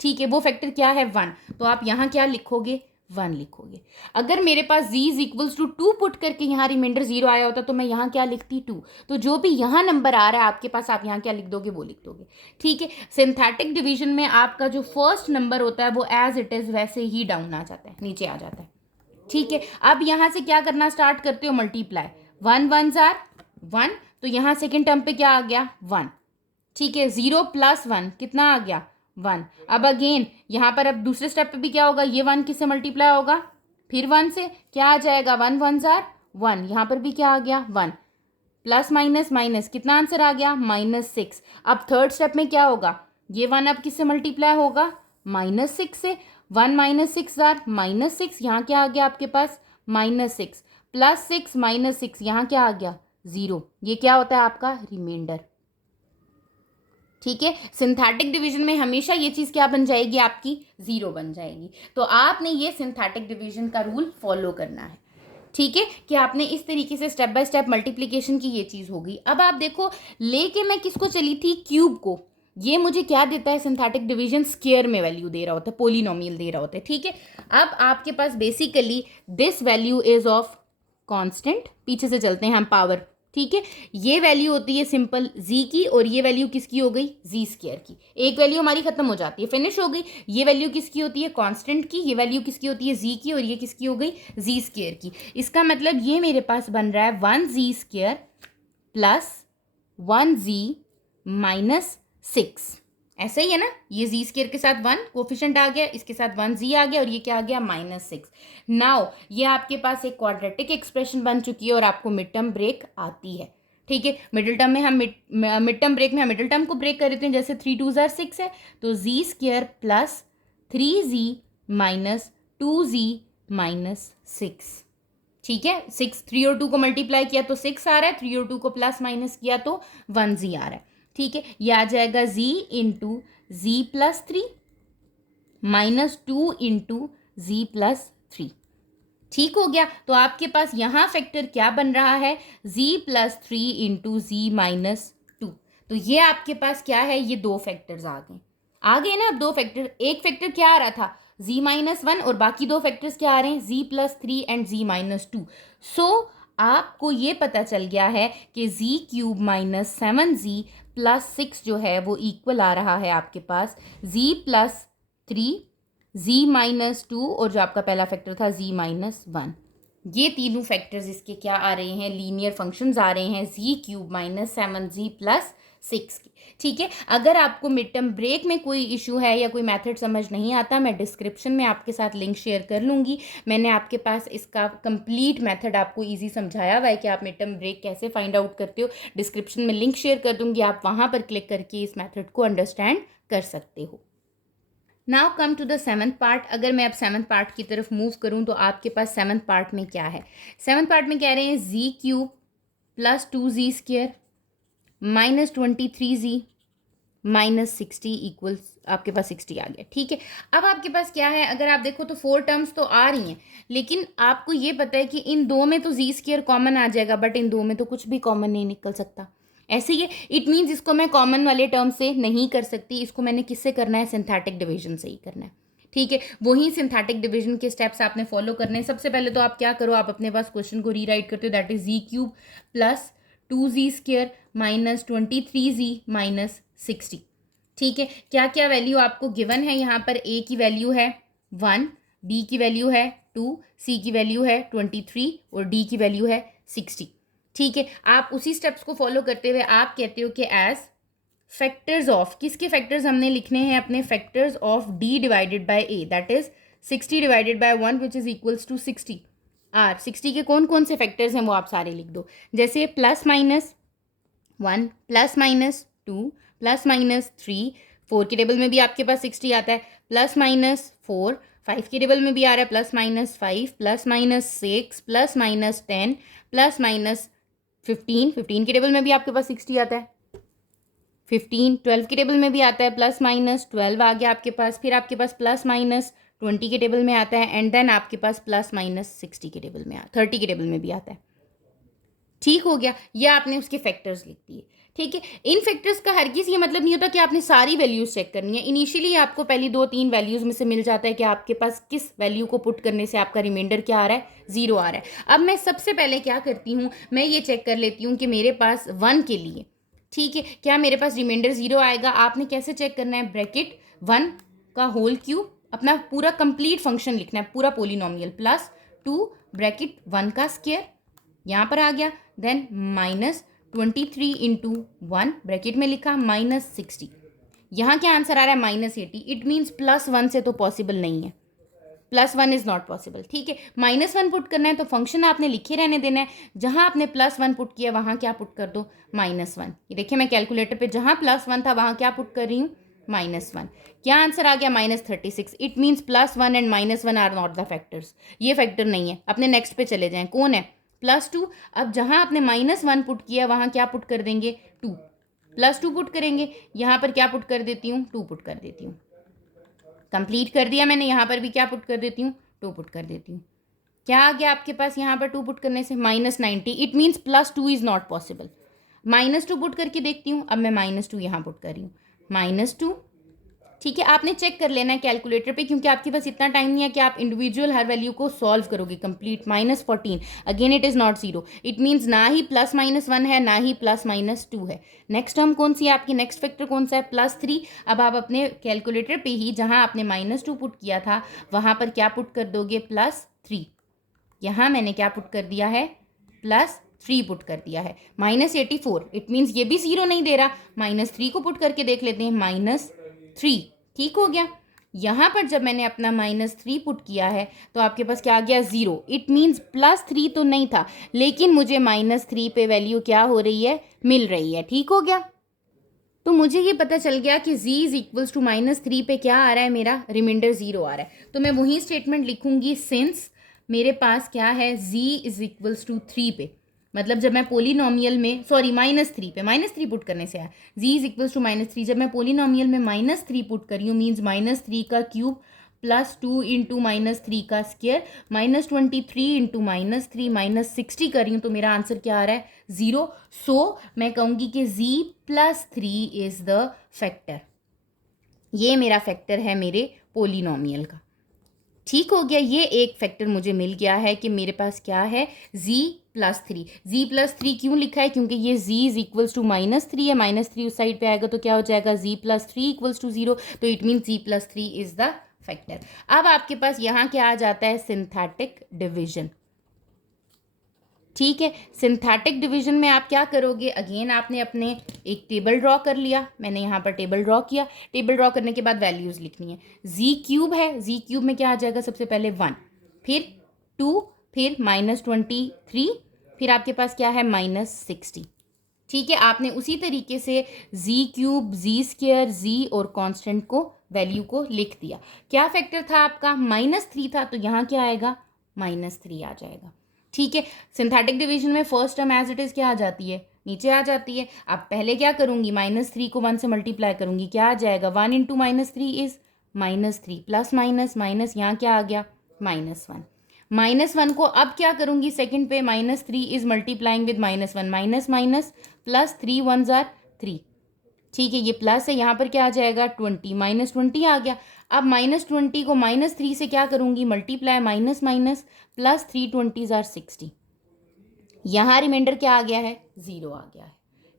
ठीक है, वो फैक्टर क्या है, 1। तो आप यहाँ क्या लिखोगे, 1 लिखोगे। अगर मेरे पास z is equals to 2 put करके यहाँ रिमाइंडर 0 आया होता तो मैं यहाँ क्या लिखती, 2। तो जो भी यहाँ नंबर आ रहा है आपके पास, आप यहाँ क्या लिख दोगे, वो लिख दोगे। ठीक है, सिंथेटिक डिवीजन में आपका जो फर्स्ट नंबर होता है वो एज इट इज़ वैसे ही डाउन आ जाता है, नीचे आ जाता है। ठीक है, अब यहाँ से क्या करना स्टार्ट करते हो, मल्टीप्लाई, 1 1s आर 1, तो यहाँ सेकेंड टर्म पे क्या आ गया, 1। ठीक है, 0 + 1 कितना आ गया, 1। अब अगेन यहाँ पर अब दूसरे स्टेप पे भी क्या होगा, ये 1 किससे मल्टीप्लाई होगा, फिर 1 से, क्या आ जाएगा, 1 1s आर 1, यहाँ पर भी क्या आ गया, 1, प्लस माइनस माइनस, कितना आंसर आ गया, -6। अब थर्ड स्टेप में क्या होगा, ये 1 अब किससे मल्टीप्लाई होगा, -6 से, 1 - 6 आर -6, यहाँ क्या आ गया आपके पास, -6, +6 - 6, यहाँ क्या आ गया, 0, ये क्या होता है आपका रिमाइंडर। ठीक है, सिंथेटिक डिवीजन में हमेशा ये चीज़ क्या बन जाएगी आपकी, 0 बन जाएगी। तो आपने ये सिंथेटिक डिवीजन का रूल फॉलो करना है। ठीक है, कि आपने इस तरीके से स्टेप बाय स्टेप मल्टीप्लिकेशन की ये चीज़ हो गई। अब आप देखो, लेके मैं किसको चली थी, क्यूब को। ये मुझे क्या देता है, सिंथेटिक डिवीजन स्क्वायर में वैल्यू दे रहा होता है, पोलिनोमियल दे रहा होता है। ठीक है, अब आपके पास basically this value is of constant, पीछे से चलते हैं हम, पावर। ठीक है, ये वैल्यू होती है सिंपल z की, और ये वैल्यू किसकी हो गई, z स्क्वायर की। एक वैल्यू हमारी खत्म हो जाती है, फिनिश हो गई। ये वैल्यू किसकी होती है, कांस्टेंट की। ये वैल्यू किसकी होती है, z की, और ये किसकी हो गई, z स्क्वायर की। इसका मतलब ये मेरे पास बन रहा है 1z square plus 1z minus 6। ऐसा ही है ना, ये z स्क्वायर के साथ 1 कोफिशिएंट आ गया, इसके साथ 1z आ गया, और ये क्या आ गया, -6। नाउ ये आपके पास एक क्वाड्रेटिक एक्सप्रेशन बन चुकी है और आपको मिड टर्म ब्रेक आती है। ठीक है, मिडिल टर्म में हम मिड टर्म ब्रेक में हम मिडिल टर्म को ब्रेक कर देते हैं। जैसे 3 2 6 है, तो z square plus 3z minus 2z minus 6। ठीक है, 6, 3 और 2 को मल्टीप्लाई किया तो 6 आ रहा है, 3 और 2 को प्लस माइनस किया तो 1z आ रहा है। ठीक है, ये आ जाएगा z into z plus 3 minus 2 into z plus 3। ठीक हो गया, तो आपके पास यहाँ फैक्टर क्या बन रहा है, z plus 3 into z minus 2। तो ये आपके पास क्या है, ये दो फैक्टर्स आ गए ना। अब दो फैक्टर, एक फैक्टर क्या आ रहा था, z माइनस 1, और बाकी दो फैक्टर्स क्या आ रहे हैं, z plus 3 and z minus 2। सो आपको ये पता चल गया है कि z cube minus 7z plus 6 जो है वो इक्वल आ रहा है आपके पास z प्लस 3, z माइनस 2, और जो आपका पहला फैक्टर था z माइनस 1। ये तीनों फैक्टर्स इसके क्या आ रहे हैं, लीनियर फंक्शंस आ रहे हैं z cube minus 7z plus 6 की। ठीक है, अगर आपको मिड टर्म ब्रेक में कोई इशू है या कोई मेथड समझ नहीं आता, मैं डिस्क्रिप्शन में आपके साथ लिंक शेयर कर लूँगी। मैंने आपके पास इसका कंप्लीट मेथड आपको इजी समझाया हुआ है कि आप मिड टर्म ब्रेक कैसे फाइंड आउट करते हो। डिस्क्रिप्शन में लिंक शेयर कर दूँगी, आप वहाँ पर क्लिक करके इस मेथड को अंडरस्टैंड कर सकते हो। Now come to the 7th part. अगर मैं अब 7th पार्ट की तरफ मूव करूँ तो आपके पास 7th पार्ट में क्या है, 7th पार्ट में कह रहे हैं z cube plus 2z square minus 23z minus 60 equals, आपके पास 60 आ गया। ठीक है, अब आपके पास क्या है, अगर आप देखो तो 4 टर्म्स तो आ रही हैं, लेकिन आपको ये पता है कि इन दो में तो z स्क्वायर कॉमन आ जाएगा, बट इन दो में तो कुछ भी कॉमन नहीं निकल सकता। ऐसे ही है, इट मीन्स इसको मैं कॉमन वाले टर्म से नहीं कर सकती, इसको मैंने किससे करना है, सिंथेटिक डिवीजन से ही करना है। ठीक है, वही सिंथेटिक डिवीजन के स्टेप्स आपने फॉलो करने हैं। सबसे पहले तो आप क्या करो, आप अपने पास क्वेश्चन को रीराइट करते हो, that is z cube plus 2z square minus 23z minus 60। ठीक है, क्या क्या वैल्यू आपको गिवन है, यहाँ पर a की वैल्यू है 1, b की वैल्यू है 2, c की वैल्यू है 23 और d की वैल्यू है 60। ठीक है, आप उसी स्टेप्स को फॉलो करते हुए आप कहते हो कि एज फैक्टर्स ऑफ, किसके फैक्टर्स हमने लिखने हैं, अपने factors of d divided by a, that is 60 divided by 1 which is equals to 60 are. 60 के कौन कौन से फैक्टर्स हैं वो आप सारे लिख दो, जैसे plus minus 1 plus minus 2 plus minus 3, 4 के टेबल में भी आपके पास 60 आता है, प्लस माइनस 4, 5 के टेबल में भी आ रहा है plus minus 5, plus minus 6, plus minus 10, plus minus 15, 15 के टेबल में भी आपके पास 60 आता है, 15, 12 के टेबल में भी आता है, प्लस माइनस 12 आ गया आपके पास, फिर आपके पास प्लस माइनस 20 के टेबल में आता है, एंड देन आपके पास प्लस माइनस 60 के टेबल में 30 के टेबल में भी आता है। ठीक हो गया, ये आपने उसके फैक्टर्स लिख दिए। ठीक है, इन फैक्टर्स का हरगिज ये मतलब नहीं होता कि आपने सारी वैल्यूज चेक करनी है। इनिशियली आपको पहली 2-3 वैल्यूज में से मिल जाता है कि आपके पास किस वैल्यू को पुट करने से आपका रिमाइंडर क्या आ रहा है, 0 आ रहा है। अब मैं सबसे पहले क्या करती हूँ, मैं ये चेक कर लेती हूँ कि मेरे पास 1 के लिए, ठीक है, क्या मेरे पास रिमाइंडर 0 आएगा। आपने कैसे चेक करना है, ब्रैकेट 1 का होल क्यूब, अपना पूरा कंप्लीट फंक्शन लिखना है, पूरा पोलिनोमियल, प्लस 2 ब्रैकेट 1 का स्क्वायर यहाँ पर आ गया, देन माइनस 23 इंटू 1 ब्रैकेट में लिखा, माइनस 60। यहाँ क्या आंसर आ रहा है, माइनस 80। इट मीन्स प्लस 1 से तो पॉसिबल नहीं है, प्लस 1 इज नॉट पॉसिबल। ठीक है, माइनस 1 पुट करना है तो फंक्शन आपने लिखे रहने देना है, जहाँ आपने प्लस 1 पुट किया वहाँ क्या पुट कर दो, माइनस 1। ये देखिए मैं कैलकुलेटर पे जहाँ प्लस 1 था वहाँ क्या पुट कर रही हूँ, माइनस 1। क्या आंसर आ गया, minus 36। It means plus 1 and minus 1 are not the factors, ये फैक्टर नहीं है। अपने नेक्स्ट पे चले जाएं, कौन है, +2। अब जहाँ आपने -1 पुट किया वहाँ क्या पुट कर देंगे, 2, +2 पुट करेंगे। यहाँ पर क्या पुट कर देती हूँ, 2 पुट कर देती हूँ। कंप्लीट कर दिया मैंने, यहाँ पर भी क्या पुट कर देती हूँ, 2 पुट कर देती हूँ। क्या आ गया आपके पास यहाँ पर 2 पुट करने से, -90। It means +2 is not possible. -2 put करके देखती हूँ। अब मैं -2 यहाँ पुट कर रही हूँ, -2। ठीक है, आपने चेक कर लेना है कैलकुलेटर पे, क्योंकि आपके पास इतना टाइम नहीं है कि आप इंडिविजुअल हर वैल्यू को सॉल्व करोगे complete. -14, again it is not 0। It means ना ही +-1 है, ना ही +-2 है। नेक्स्ट टर्म कौन सी है आपकी, नेक्स्ट फैक्टर कौन सा है, +3। अब आप अपने कैलकुलेटर पे ही जहाँ आपने -2 पुट किया था वहाँ पर क्या पुट कर दोगे, +3। यहाँ मैंने क्या पुट कर दिया है, +3 पुट कर दिया है। -84, इट मीन्स ये भी 0 नहीं दे रहा, -3 को पुट करके देख लेते हैं, -3। ठीक हो गया। यहाँ पर जब मैंने अपना -3 पुट किया है तो आपके पास क्या आ गया, 0। इट मीन्स +3 तो नहीं था, लेकिन मुझे -3 पे वैल्यू क्या हो रही है, मिल रही है। ठीक हो गया। तो मुझे ये पता चल गया कि z इज इक्वल्स टू -3 पे क्या आ रहा है, मेरा रिमाइंडर 0 आ रहा है। तो मैं वही स्टेटमेंट लिखूंगी, सिंस मेरे पास क्या है, z इज इक्वल्स टू 3 पे, मतलब जब मैं पोलिनोमियल में, सॉरी -3 पे, -3 पुट करने से आया, z इज इक्वल्स टू -3। जब मैं पोलिनोमियल में -3 पुट कर रही हूँ, मीन्स -3 का क्यूब +2 इंटू -3 का स्क्वायर, -23 इंटू -3 -60 कर रही हूँ, तो मेरा आंसर क्या आ रहा है, 0। सो मैं कहूँगी कि z+3 इज द फैक्टर। ये मेरा फैक्टर है मेरे पोलिनोमियल का। ठीक हो गया, ये एक फैक्टर मुझे मिल गया है कि मेरे पास क्या है, z+3। z+3 क्यों लिखा है, क्योंकि ये z इज इक्वल्स टू -3 है, -3 उस साइड पे आएगा तो क्या हो जाएगा, z+3 इक्वल्स टू 0। तो it mean z+3 is the factor. अब आपके पास यहाँ क्या आ जाता है, सिंथेटिक डिवीजन। ठीक है, सिंथेटिक डिवीजन में आप क्या करोगे, अगेन आपने अपने एक टेबल ड्रॉ कर लिया। मैंने यहाँ पर टेबल ड्रॉ किया। टेबल ड्रॉ करने के बाद वैल्यूज़ लिखनी है। z³ है, z³ में क्या आ जाएगा, सबसे पहले 1, फिर 2, फिर -23, फिर आपके पास क्या है, -60। ठीक है, आपने उसी तरीके से z³ z² z और कांस्टेंट को, वैल्यू को लिख दिया। क्या फैक्टर था आपका, -3 था, तो यहाँ क्या आएगा, -3 आ जाएगा। ठीक है, सिंथेटिक डिवीजन में first term as it is क्या आ जाती है, नीचे आ जाती है। अब पहले क्या करूँगी, -3 को 1 से मल्टीप्लाई करूँगी, क्या आ जाएगा, 1 into -3 is -3, plus minus minus, यहाँ क्या आ गया, -1। -1 को अब क्या करूँगी, सेकंड पे, -3 is multiplying with -1, minus minus plus, 3 1s are 3। ठीक है, ये प्लस है, यहाँ पर क्या आ जाएगा, 20, -20 आ गया। अब -20 को -3 से क्या करूँगी, multiply, minus minus plus, 3 20s are 60। यहाँ रिमाइंडर क्या आ गया है, 0 आ गया है।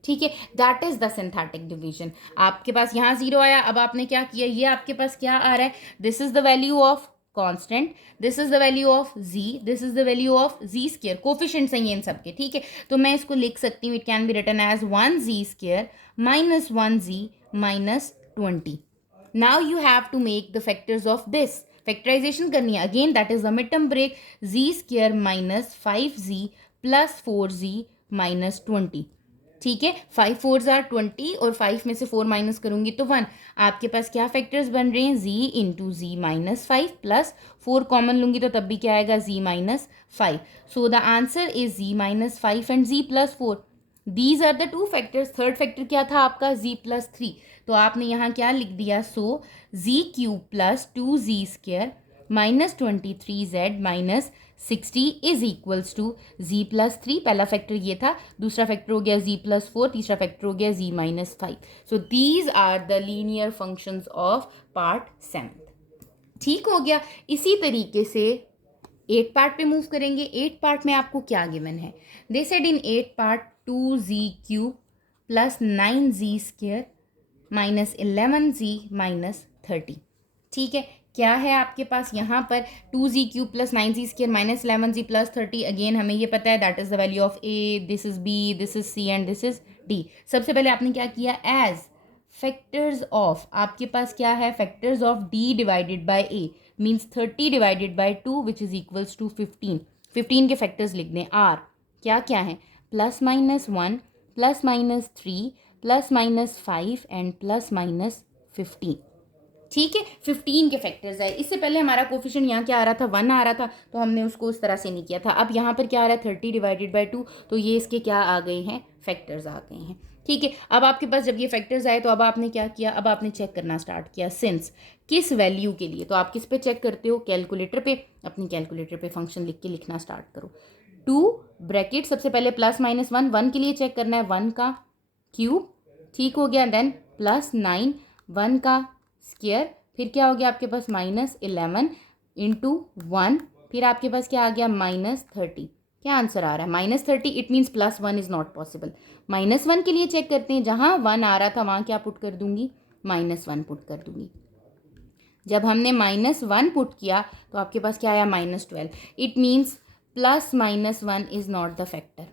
ठीक है, that is the synthetic division. आपके पास यहाँ 0 आया, अब आपने क्या किया, ये आपके पास क्या आ रहा है, this is the value of constant, this is the value of z, this is the value of z², coefficients हैं ये इन सबके। ठीक है, तो मैं इसको लिख सकती हूँ, it can be written as 1z² minus 1z minus 20। Now you have to make the factors of this. Factorisation करनी है, again that is the mid term break, z² minus 5z plus 4z minus 20। ठीक है, 5 4s are 20 और 5 में से 4 माइनस करूंगी तो 1। आपके पास क्या फैक्टर्स बन रहे हैं, z into z minus 5 plus 4 common लूंगी तो तब भी क्या आएगा, z minus 5। So the answer is z minus 5 and z plus 4। These are the two factors. Third factor क्या था आपका, z+3, तो आपने यहाँ क्या लिख दिया, so z³ plus 2z² minus 23z minus 60 is equals to z+3। पहला फैक्टर ये था, दूसरा फैक्टर हो गया z+4, तीसरा फैक्टर हो गया z minus 5। So these are the linear functions of part 7। ठीक हो गया। इसी तरीके से 8 पार्ट पे मूव करेंगे। 8 पार्ट में आपको क्या गिवन है, they said in 8 part 2z³ plus 9z² minus 11z minus 30। ठीक है, क्या है आपके पास यहाँ पर 2z³ plus 9z² minus 11z plus 30। Again हमें ये पता है that is the value of a, this is b, this is c and this is d। सबसे पहले आपने क्या किया, एज फैक्टर्स ऑफ, आपके पास क्या है, factors of d divided by a means 30 divided by 2 which is equals to 15। 15 के फैक्टर्स लिख दें, r क्या क्या है, plus minus 1 plus minus 3 plus minus 5 and plus minus 15। ठीक है, 15 के फैक्टर्स आए। इससे पहले हमारा कोफिशिएंट यहाँ क्या आ रहा था, 1 आ रहा था, तो हमने उसको उस तरह से नहीं किया था। अब यहाँ पर क्या आ रहा है, 30 डिवाइडेड बाई 2, तो ये इसके क्या आ गए हैं, फैक्टर्स आ गए हैं। ठीक है, अब आपके पास जब ये फैक्टर्स आए तो अब आपने क्या किया, अब आपने चेक करना स्टार्ट किया सिंस किस वैल्यू के लिए। तो आप किस पे चेक करते हो, कैलकुलेटर पे। अपनी कैलकुलेटर पे फंक्शन लिख के लिखना स्टार्ट करो। 2 ब्रैकेट, सबसे पहले प्लस माइनस 1, 1 के लिए चेक करना है, 1 का क्यूब, ठीक हो गया। देन +9, 1 का स्क्वायर, फिर क्या हो गया आपके पास -11 इंटू 1, फिर आपके पास क्या आ गया -30। क्या आंसर आ रहा है, -30। It means +1 is not possible. -1 के लिए चेक करते हैं, जहाँ 1 आ रहा था वहाँ क्या पुट कर दूंगी, -1 पुट कर दूंगी। जब हमने -1 पुट किया तो आपके पास क्या आया, -12। It means +-1 is not the factor.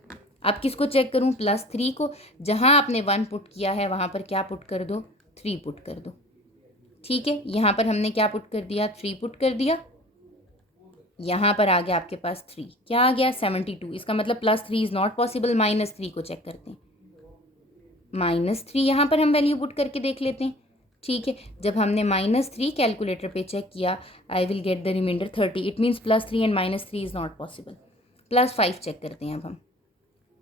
अब किसको चेक करूँ, +3 को। जहाँ आपने 1 पुट किया है वहाँ पर क्या पुट कर दो, 3 पुट कर दो। ठीक है, यहाँ पर हमने क्या पुट कर दिया, 3 पुट कर दिया। यहाँ पर आ गया आपके पास 3, क्या आ गया 72। इसका मतलब +3 इज़ नॉट पॉसिबल। -3 को चेक करते हैं, -3 यहाँ पर हम वैल्यू पुट करके देख लेते हैं। ठीक है, जब हमने -3 कैलकुलेटर पे चेक किया, I will get the remainder 30। It means +3 and -3 is not possible. +5 check करते हैं अब हम।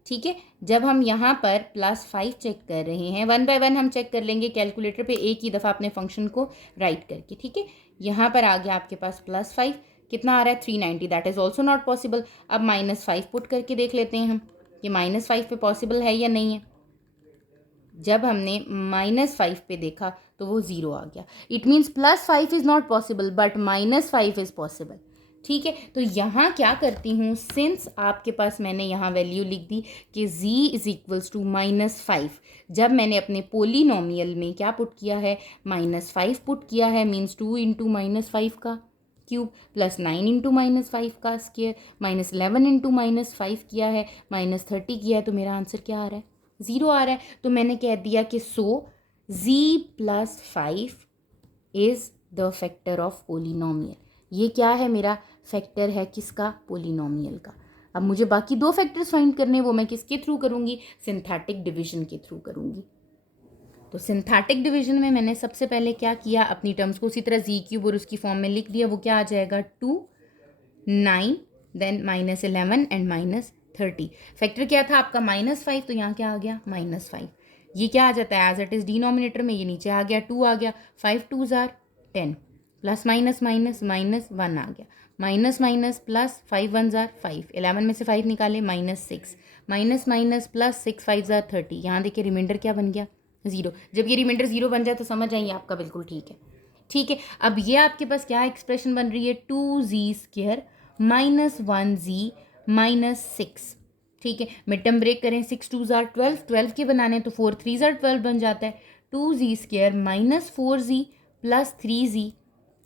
ठीक है, जब हम यहाँ पर +5 चेक कर रहे हैं, 1 बाय 1 हम चेक कर लेंगे कैलकुलेटर पे एक ही दफ़ा अपने फंक्शन को राइट करके। ठीक है, यहाँ पर आ गया आपके पास +5, कितना आ रहा है 390। That is also not possible. अब -5 पुट करके देख लेते हैं हम कि -5 पे पॉसिबल है या नहीं है। जब हमने -5 पे देखा तो वो 0 आ गया। It means +5 is not possible but -5 is possible. ठीक है, तो यहाँ क्या करती हूँ, सिंस आपके पास मैंने यहाँ वैल्यू लिख दी कि z इज़ इक्वल्स टू -5। जब मैंने अपने पोलिनोमियल में क्या पुट किया है, -5 पुट किया है, मीन्स 2 इंटू -5 का क्यूब +9 इंटू -5 का स्क्वायर -11 इंटू -5 किया है, -30 किया है, तो मेरा आंसर क्या आ रहा है, 0 आ रहा है। तो मैंने कह दिया कि z + 5 is the factor of polynomial. ये क्या है, मेरा फैक्टर है किसका, पोलिनोमियल का। अब मुझे बाकी 2 फैक्टर्स फाइंड करने, वो मैं किसके थ्रू करूँगी, सिंथेटिक डिवीजन के थ्रू करूँगी। तो सिंथेटिक डिवीजन में मैंने सबसे पहले क्या किया, अपनी टर्म्स को उसी तरह z³ और उसकी फॉर्म में लिख दिया। वो क्या आ जाएगा 2, 9, देन -11 एंड -30। फैक्टर क्या था आपका -5, तो यहाँ क्या आ गया -5। ये क्या आ जाता है, एज इट इज़ डिनोमिनेटर में, ये नीचे आ गया 2 आ गया, 5 2s are 10, plus minus minus -1 आ गया, minus minus plus 5 1s are 5, 11 में से 5 निकाले -6, minus minus plus 6 5s are 30। यहाँ देखिए रिमाइंडर क्या बन गया, 0। जब ये रिमाइंडर 0 बन जाए तो समझ आइए आपका बिल्कुल ठीक है। ठीक है, अब ये आपके पास क्या एक्सप्रेशन बन रही है, 2z² -1z -6। ठीक है, मिड टर्म ब्रेक करें, 6 2s are 12, 12 के बनाने तो 4 3s are 12 बन जाता है। 2z² -4z plus 3z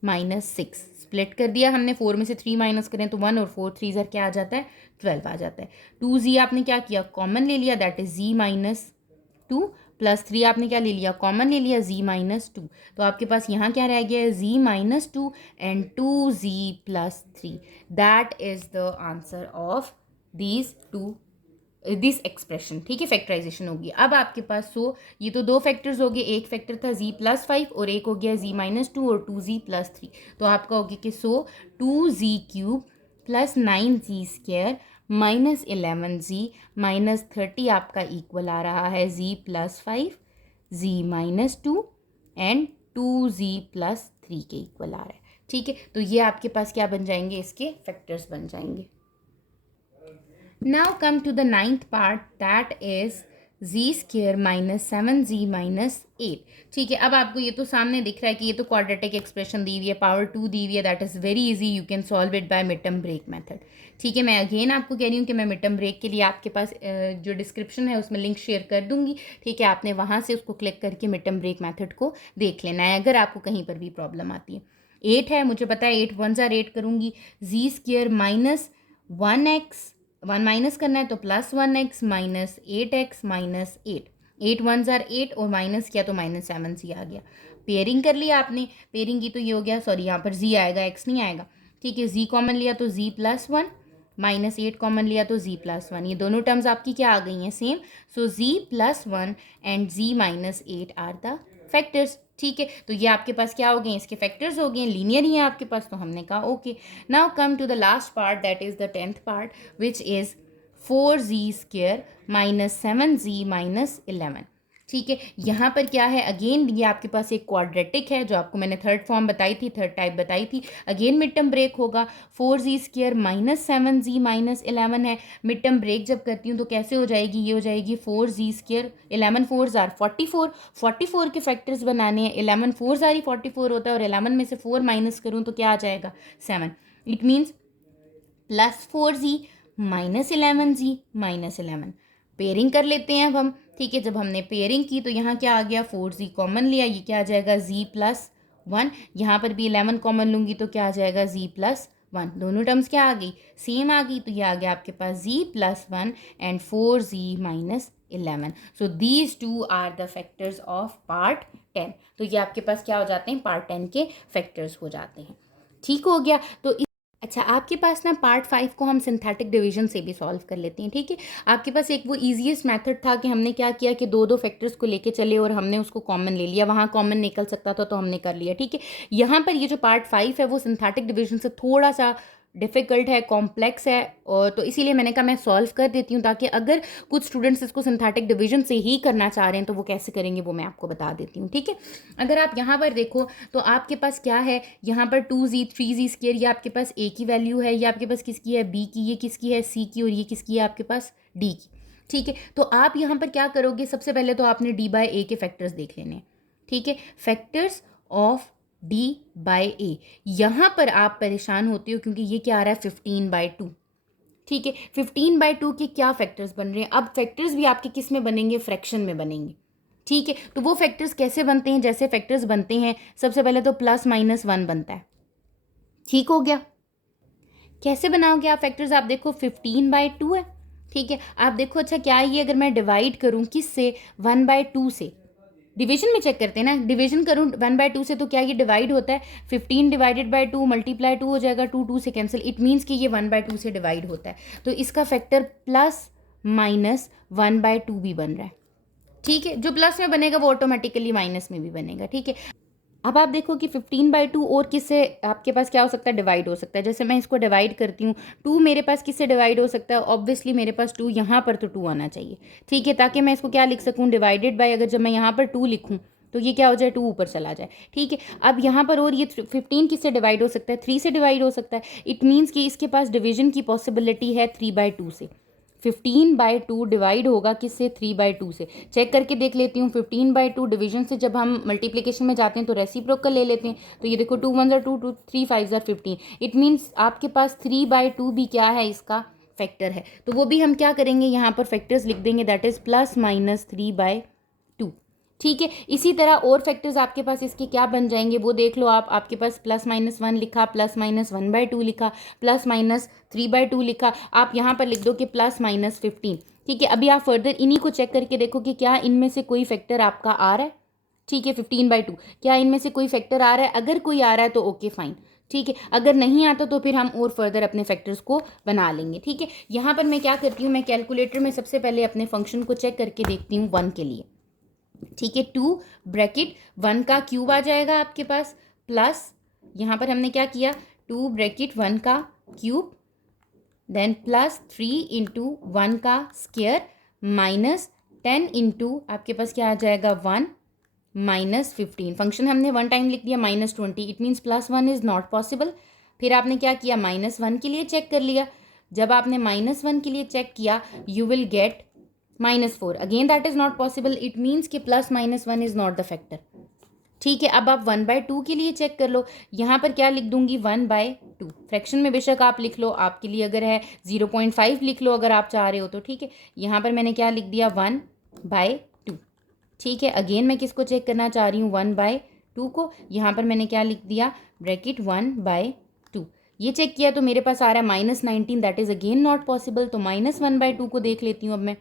-6 split कर दिया हमने, 4 में से 3 माइनस करें तो 1 और 4 3s are क्या आ जाता है, 12 आ जाता है। 2z आपने क्या किया, कॉमन ले लिया, दैट इज z -2 प्लस 3 आपने क्या ले लिया, कॉमन ले लिया, z -2। तो आपके पास यहाँ क्या रह गया, z -2 and 2z + 3। That is the answer of this this expression. ठीक है, फैक्टराइजेशन होगी। अब आपके पास ये तो 2 फैक्टर्स हो गए, एक फैक्टर था z + 5 और एक हो गया z -2 और 2z + 3। तो आपका हो गया कि 2z³ + 9z² -11z -30 आपका इक्वल आ रहा है z + 5 z -2 एंड 2z + 3 के इक्वल आ रहा है। ठीक है, तो ये आपके पास क्या बन जाएंगे, इसके फैक्टर्स बन जाएंगे। Now come to the 9th part, that is z² -7z -8। ठीक है, अब आपको ये तो सामने दिख रहा है कि ये तो क्वाड्रेटिक एक्सप्रेशन दी हुई है, पावर 2 दी हुई है, that is very easy, you can solve it by mid term break method. ठीक है, मैं अगेन आपको कह रही हूँ कि मैं मिड टर्म ब्रेक के लिए आपके पास जो डिस्क्रिप्शन है उसमें लिंक शेयर कर दूंगी। ठीक है, आपने वहाँ से उसको क्लिक करके मिड टर्म ब्रेक मेथड को देख लेना है अगर आपको कहीं पर भी प्रॉब्लम आती है। 8 है, मुझे पता है 8 1s are 8 करूँगी, z² -1x 1 माइनस करना है तो +1x -8x -8, 8 1s are 8 और माइनस किया तो -7z आ गया। पेयरिंग कर लिया आपने, पेयरिंग की तो ये हो गया, सॉरी यहाँ पर z आएगा, x नहीं आएगा। ठीक है, z कॉमन लिया तो z +1 -8 कॉमन लिया तो z +1, ये दोनों टर्म्स आपकी क्या आ गई हैं, same. So z +1 and z -8 are the factors. ठीक है, तो ये आपके पास क्या हो गए, इसके फैक्टर्स हो गए, लीनियर ही है आपके पास, तो हमने कहा okay. Now come to the last part, that is the 10th part, which is 4z² minus 7z minus 11। ठीक है, यहाँ पर क्या है, अगेन ये आपके पास एक क्वाड्रेटिक है, जो आपको मैंने थर्ड फॉर्म बताई थी, थर्ड टाइप बताई थी। अगेन मिड टर्म ब्रेक होगा, 4z² माइनस 7z माइनस 11 है। मिड टर्म ब्रेक जब करती हूँ तो कैसे हो जाएगी, ये हो जाएगी 4z², 11 4s आर 44, 44 के फैक्टर्स बनाने हैं, 11 4s आर ही 44 होता है, और 11 में से 4 माइनस करूँ तो क्या आ जाएगा 7। It means plus 4z minus 11z minus 11। Pairing कर लेते हैं अब हम। ठीक है, जब हमने पेयरिंग की तो यहाँ क्या आ गया, 4z कॉमन लिया, ये क्या आ जाएगा z प्लस 1। यहाँ पर भी 11 कॉमन लूँगी तो क्या आ जाएगा z प्लस 1। दोनों टर्म्स क्या आ गई, सेम आ गई, तो ये आ गया आपके पास z plus 1 and 4z minus 11। So these two are the factors of part 10। तो ये आपके पास क्या हो जाते हैं, पार्ट 10 के फैक्टर्स हो जाते हैं। ठीक हो गया। तो अच्छा, आपके पास ना पार्ट 5 को हम सिंथेटिक डिवीजन से भी सॉल्व कर लेते हैं। ठीक है, आपके पास एक वो ईजीएस्ट मेथड था कि हमने क्या किया कि दो दो फैक्टर्स को लेके चले और हमने उसको कॉमन ले लिया, वहाँ कॉमन निकल सकता था तो हमने कर लिया। ठीक है, यहाँ पर ये जो पार्ट 5 है वो सिंथेटिक डिवीजन से थोड़ा सा डिफ़िकल्ट है, कॉम्प्लेक्स है, और तो इसीलिए मैंने कहा मैं सॉल्व कर देती हूँ, ताकि अगर कुछ स्टूडेंट्स इसको सिंथेटिक डिवीजन से ही करना चाह रहे हैं तो वो कैसे करेंगे वो मैं आपको बता देती हूँ। ठीक है, अगर आप यहाँ पर देखो तो आपके पास क्या है, यहाँ पर 2z 3z² ये आपके पास a की वैल्यू है, ये आपके पास किसकी है, b की, ये किसकी है, c की, और ये किसकी है आपके पास d की। ठीक है, तो आप यहाँ पर क्या करोगे, सबसे पहले तो आपने d/a के फैक्टर्स देख लेने हैं। ठीक है, फैक्टर्स ऑफ d/a। यहाँ पर आप परेशान होते हो क्योंकि ये क्या आ रहा है 15/2। ठीक है, 15/2 के क्या फैक्टर्स बन रहे हैं, अब फैक्टर्स भी आपके किस में बनेंगे, फ्रैक्शन में बनेंगे। ठीक है, तो वो फैक्टर्स कैसे बनते हैं, जैसे फैक्टर्स बनते हैं सबसे पहले तो प्लस माइनस 1 बनता है। ठीक हो गया, कैसे बनाओगे आप फैक्टर्स, आप देखो 15/2 है। ठीक है, आप देखो अच्छा क्या है ये, अगर मैं डिवाइड करूँ किससे, 1/2 से, डिवीजन में चेक करते हैं ना, डिवीजन करूँ 1/2 से तो क्या ये डिवाइड होता है, 15 डिवाइडेड बाई 2 मल्टीप्लाई 2 हो जाएगा, 2 2 से कैंसिल, इट मीन्स कि ये 1/2 से डिवाइड होता है, तो इसका फैक्टर प्लस माइनस 1/2 भी बन रहा है। ठीक है, जो प्लस में बनेगा वो ऑटोमेटिकली माइनस में भी बनेगा। ठीक है, अब आप देखो कि 15/2 और किससे आपके पास क्या हो सकता है, डिवाइड हो सकता है। जैसे मैं इसको डिवाइड करती हूँ, 2 मेरे पास किससे डिवाइड हो सकता है, ऑब्वियसली मेरे पास 2, यहाँ पर तो 2 आना चाहिए। ठीक है, ताकि मैं इसको क्या लिख सकूँ, डिवाइडेड बाय, अगर जब मैं यहाँ पर 2 लिखूँ तो ये क्या हो जाए, 2 ऊपर चला जाए। ठीक है, अब यहाँ पर और ये 15 किससे डिवाइड हो सकता है, 3 से डिवाइड हो सकता है। इट मीन्स कि इसके पास डिवीजन की पॉसिबिलिटी है 3/2 से। 15/2 डिवाइड होगा किससे, 3/2 से। चेक करके देख लेती हूँ, 15/2 डिवीजन से जब हम मल्टीप्लिकेशन में जाते हैं तो रेसिप्रोकल ले लेते हैं, तो ये देखो 2 1 2 2 3 5 15। इट मीन्स आपके पास 3/2 भी क्या है, इसका फैक्टर है, तो वो भी हम क्या करेंगे, यहाँ पर फैक्टर्स लिख देंगे, दैट इज प्लस माइनस 3/2। ठीक है, इसी तरह और फैक्टर्स आपके पास इसके क्या बन जाएंगे वो देख लो आप। आपके पास प्लस माइनस 1 लिखा, प्लस माइनस 1/2 लिखा, प्लस माइनस 3/2 लिखा, आप यहाँ पर लिख दो कि प्लस माइनस 15। ठीक है, अभी आप फर्दर इन्हीं को चेक करके देखो कि क्या इनमें से कोई फैक्टर आपका आ रहा है। ठीक है, 15/2 क्या इनमें से कोई फैक्टर आ रहा है, अगर कोई आ रहा है तो ओके फाइन। ठीक है, अगर नहीं आता तो फिर हम और फर्दर अपने फैक्टर्स को बना लेंगे। ठीक है, यहाँ पर मैं क्या करती हूँ, मैं कैलकुलेटर में सबसे पहले अपने फंक्शन को चेक करके देखती हूँ 1 के लिए। ठीक है, 2 ब्रैकेट 1 का क्यूब आ जाएगा आपके पास, प्लस यहाँ पर हमने क्या किया, 2 ब्रैकेट 1 का क्यूब, देन प्लस 3 इंटू 1 का स्क्वायर, माइनस 10 इंटू आपके पास क्या आ जाएगा 1 माइनस 15। फंक्शन हमने 1 टाइम लिख दिया, minus 20, it means plus 1 is not possible. फिर आपने क्या किया, -1 के लिए चेक कर लिया। जब आपने -1 के लिए चेक किया, you will get -4, again that is not possible, it means कि plus -1 is not the factor. ठीक है, अब आप 1/2 के लिए चेक कर लो, यहाँ पर क्या लिख दूंगी 1/2, फ्रैक्शन में बेशक आप लिख लो, आपके लिए अगर है 0.5 लिख लो अगर आप चाह रहे हो तो। ठीक है, यहाँ पर मैंने क्या लिख दिया 1/2। ठीक है, अगेन मैं किसको चेक करना चाह रही हूँ 1/2 को, यहाँ पर मैंने क्या लिख दिया ब्रैकेट 1/2। ये चेक किया तो मेरे पास आ रहा है -19, that is again not possible, तो -1/2 को देख लेती हूँ अब मैं।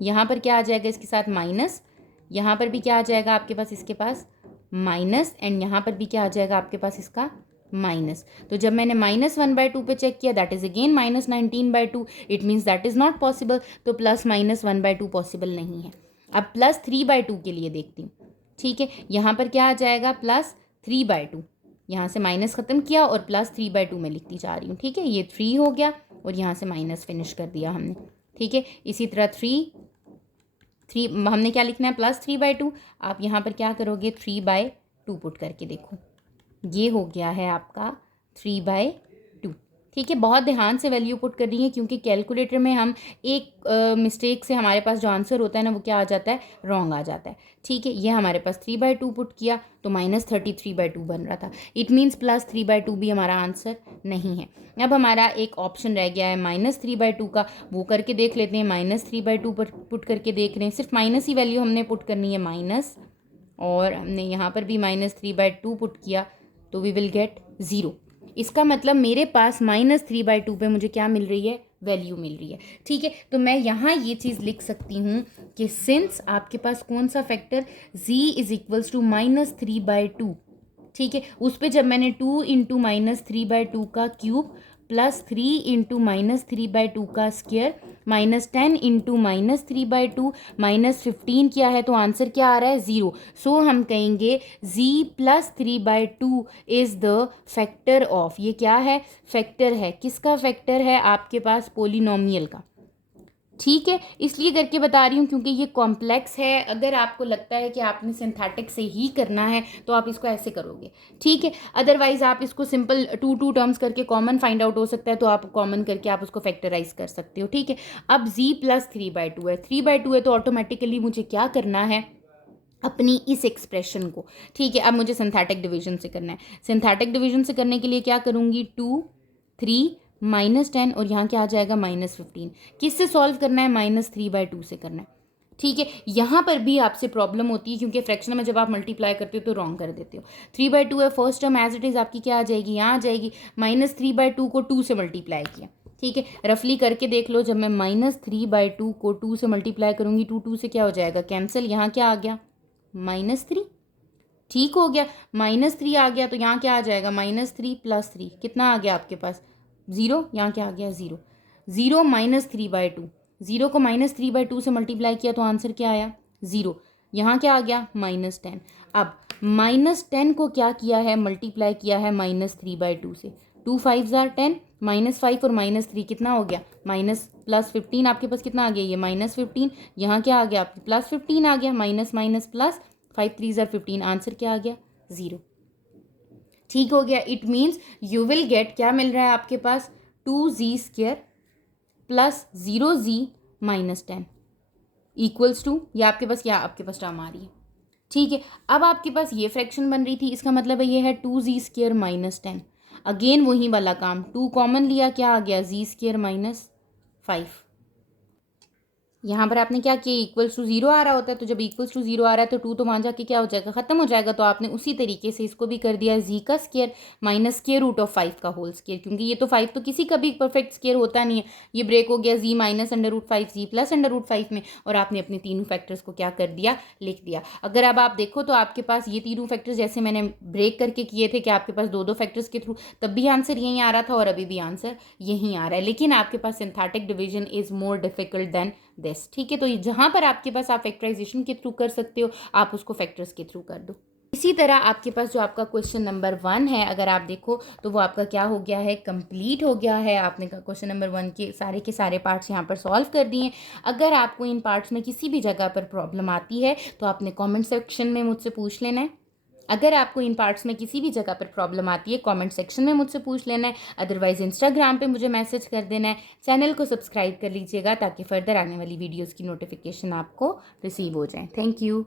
यहाँ पर क्या आ जाएगा इसके साथ माइनस, यहाँ पर भी क्या आ जाएगा आपके पास इसके पास माइनस, एंड यहाँ पर भी क्या आ जाएगा आपके पास इसका माइनस। तो जब मैंने -1/2 पे चेक किया, that is again -19/2, it means that is not possible, तो प्लस -1/2 पॉसिबल नहीं है। अब +3/2 के लिए देखती हूँ, ठीक है, यहाँ पर क्या आ जाएगा +3/2, यहाँ से माइनस ख़त्म किया और +3/2 में लिखती जा रही हूँ। ठीक है, ये 3 हो गया और यहाँ से माइनस फिनिश कर दिया हमने। ठीक है, इसी तरह 3 हमने क्या लिखना है +3/2। आप यहाँ पर क्या करोगे 3/2 पुट करके देखो, ये हो गया है आपका 3/2। ठीक है, बहुत ध्यान से वैल्यू पुट करनी है क्योंकि कैलकुलेटर में हम एक मिस्टेक से हमारे पास जो आंसर होता है ना वो क्या आ जाता है, रॉन्ग आ जाता है। ठीक है, ये हमारे पास 3/2 पुट किया तो -33/2 बन रहा था। इट मीन्स +3/2 भी हमारा आंसर नहीं है। अब हमारा एक ऑप्शन रह गया है -3/2 का, वो करके देख लेते हैं। -3/2 पर पुट करके देख रहे हैं, सिर्फ माइनस ही वैल्यू हमने पुट करनी है माइनस, और हमने यहाँ पर भी -3/2 पुट किया तो वी विल गेट 0। इसका मतलब मेरे पास -3/2 पे मुझे क्या मिल रही है, वैल्यू मिल रही है। ठीक है, तो मैं यहाँ ये चीज़ लिख सकती हूँ कि सिंस आपके पास कौन सा factor z is equals to -3/2, ठीक है, उस पर जब मैंने 2 इंटू -3/2 का क्यूब +3 इंटू -3/2 का स्क्वायर -10 इंटू -3/2 -15 किया है तो आंसर क्या आ रहा है 0। सो हम कहेंगे z +3/2 is the factor of, ये क्या है, फैक्टर है, किसका फैक्टर है, आपके पास पोलिनोमियल का। ठीक है, इसलिए करके बता रही हूँ क्योंकि ये कॉम्प्लेक्स है। अगर आपको लगता है कि आपने सिंथेटिक से ही करना है तो आप इसको ऐसे करोगे। ठीक है, अदरवाइज आप इसको सिंपल 2 टर्म्स करके कॉमन फाइंड आउट हो सकता है तो आप कॉमन करके आप उसको फैक्टराइज कर सकते हो। ठीक है, अब z +3/2 है, 3/2 है तो ऑटोमेटिकली मुझे क्या करना है, अपनी इस एक्सप्रेशन को, ठीक है, अब मुझे सिंथेटिक डिवीजन से करना है। सिंथेटिक डिवीजन से करने के लिए क्या करूँगी, 2 3 -10 और यहाँ क्या आ जाएगा -15। किससे सॉल्व करना है, -3/2 से करना है। ठीक है, यहाँ पर भी आपसे प्रॉब्लम होती है क्योंकि फ्रैक्शन में जब आप मल्टीप्लाई करते हो तो रॉन्ग कर देते हो। 3/2 है, first term as it is आपकी क्या आ जाएगी, यहाँ आ जाएगी। -3/2 को 2 से मल्टीप्लाई किया। ठीक है, रफली करके देख लो, जब मैं -3/2 को 2 से मल्टीप्लाई करूँगी, 2 से क्या हो जाएगा, कैंसिल, यहाँ क्या आ गया -3। ठीक हो गया, -3 आ गया तो यहाँ क्या आ जाएगा, -3 + 3 कितना आ गया आपके पास 0, यहाँ क्या आ गया 0। 0 -3/2, 0 को -3/2 से मल्टीप्लाई किया तो आंसर क्या आया 0। यहाँ क्या आ गया -10। अब -10 को क्या किया है, मल्टीप्लाई किया है -3/2 से। 2 5 = 10, -5 और -3 कितना हो गया, +15 आपके पास कितना आ गया, ये -15, यहाँ क्या आ गया आपके +15 आ गया, माइनस माइनस प्लस, 5 3 = 15, आंसर क्या आ गया 0। ठीक हो गया, it means you will gate, क्या मिल रहा है आपके पास, 2z² + 0z - 10 इक्वल्स टू, या आपके पास क्या, आपके पास टर्म आ रही है। ठीक है, अब आपके पास ये फ्रैक्शन बन रही थी, इसका मतलब है ये है 2z² - 10। अगेन वही वाला काम, 2 कॉमन लिया, क्या आ गया z² - 5। यहाँ पर आपने क्या किया, इक्वल्स टू 0 आ रहा होता है, तो जब इक्वल्स टू 0 आ रहा है तो 2 तो वहाँ जाके क्या हो जाएगा, खत्म हो जाएगा। तो आपने उसी तरीके से इसको भी कर दिया z का स्क्वायर -√5 का होल स्क्वायर, क्योंकि ये तो 5 तो किसी का भी परफेक्ट स्क्वायर होता नहीं है, ये ब्रेक हो गया z -√5 z +√5 में, और आपने अपने तीनों फैक्टर्स को क्या कर दिया, लिख दिया। अगर अब आप देखो तो आपके पास ये तीनों फैक्टर्स जैसे मैंने ब्रेक करके किए थे कि आपके पास 2 फैक्टर्स के थ्रू, तब भी आंसर यहीं आ रहा था और अभी भी आंसर यहीं आ रहा है, लेकिन आपके पास synthetic division is more difficult than this. ठीक है, तो जहां पर आपके पास आप फैक्टराइजेशन के थ्रू कर सकते हो, आप उसको फैक्टर्स के थ्रू कर दो। इसी तरह आपके पास जो आपका क्वेश्चन नंबर 1 है, अगर आप देखो तो वो आपका क्या हो गया है, कंप्लीट हो गया है। आपने क्वेश्चन नंबर 1 के सारे पार्ट्स यहाँ पर सॉल्व कर दिए। अगर आपको इन पार्ट्स में किसी भी जगह पर प्रॉब्लम आती है तो आपने कमेंट सेक्शन में मुझसे पूछ लेना है। अगर आपको इन पार्ट्स में किसी भी जगह पर प्रॉब्लम आती है, कमेंट सेक्शन में मुझसे पूछ लेना है, अदरवाइज इंस्टाग्राम पे मुझे मैसेज कर देना है। चैनल को सब्सक्राइब कर लीजिएगा ताकि फर्दर आने वाली वीडियोस की नोटिफिकेशन आपको रिसीव हो जाए। Thank you.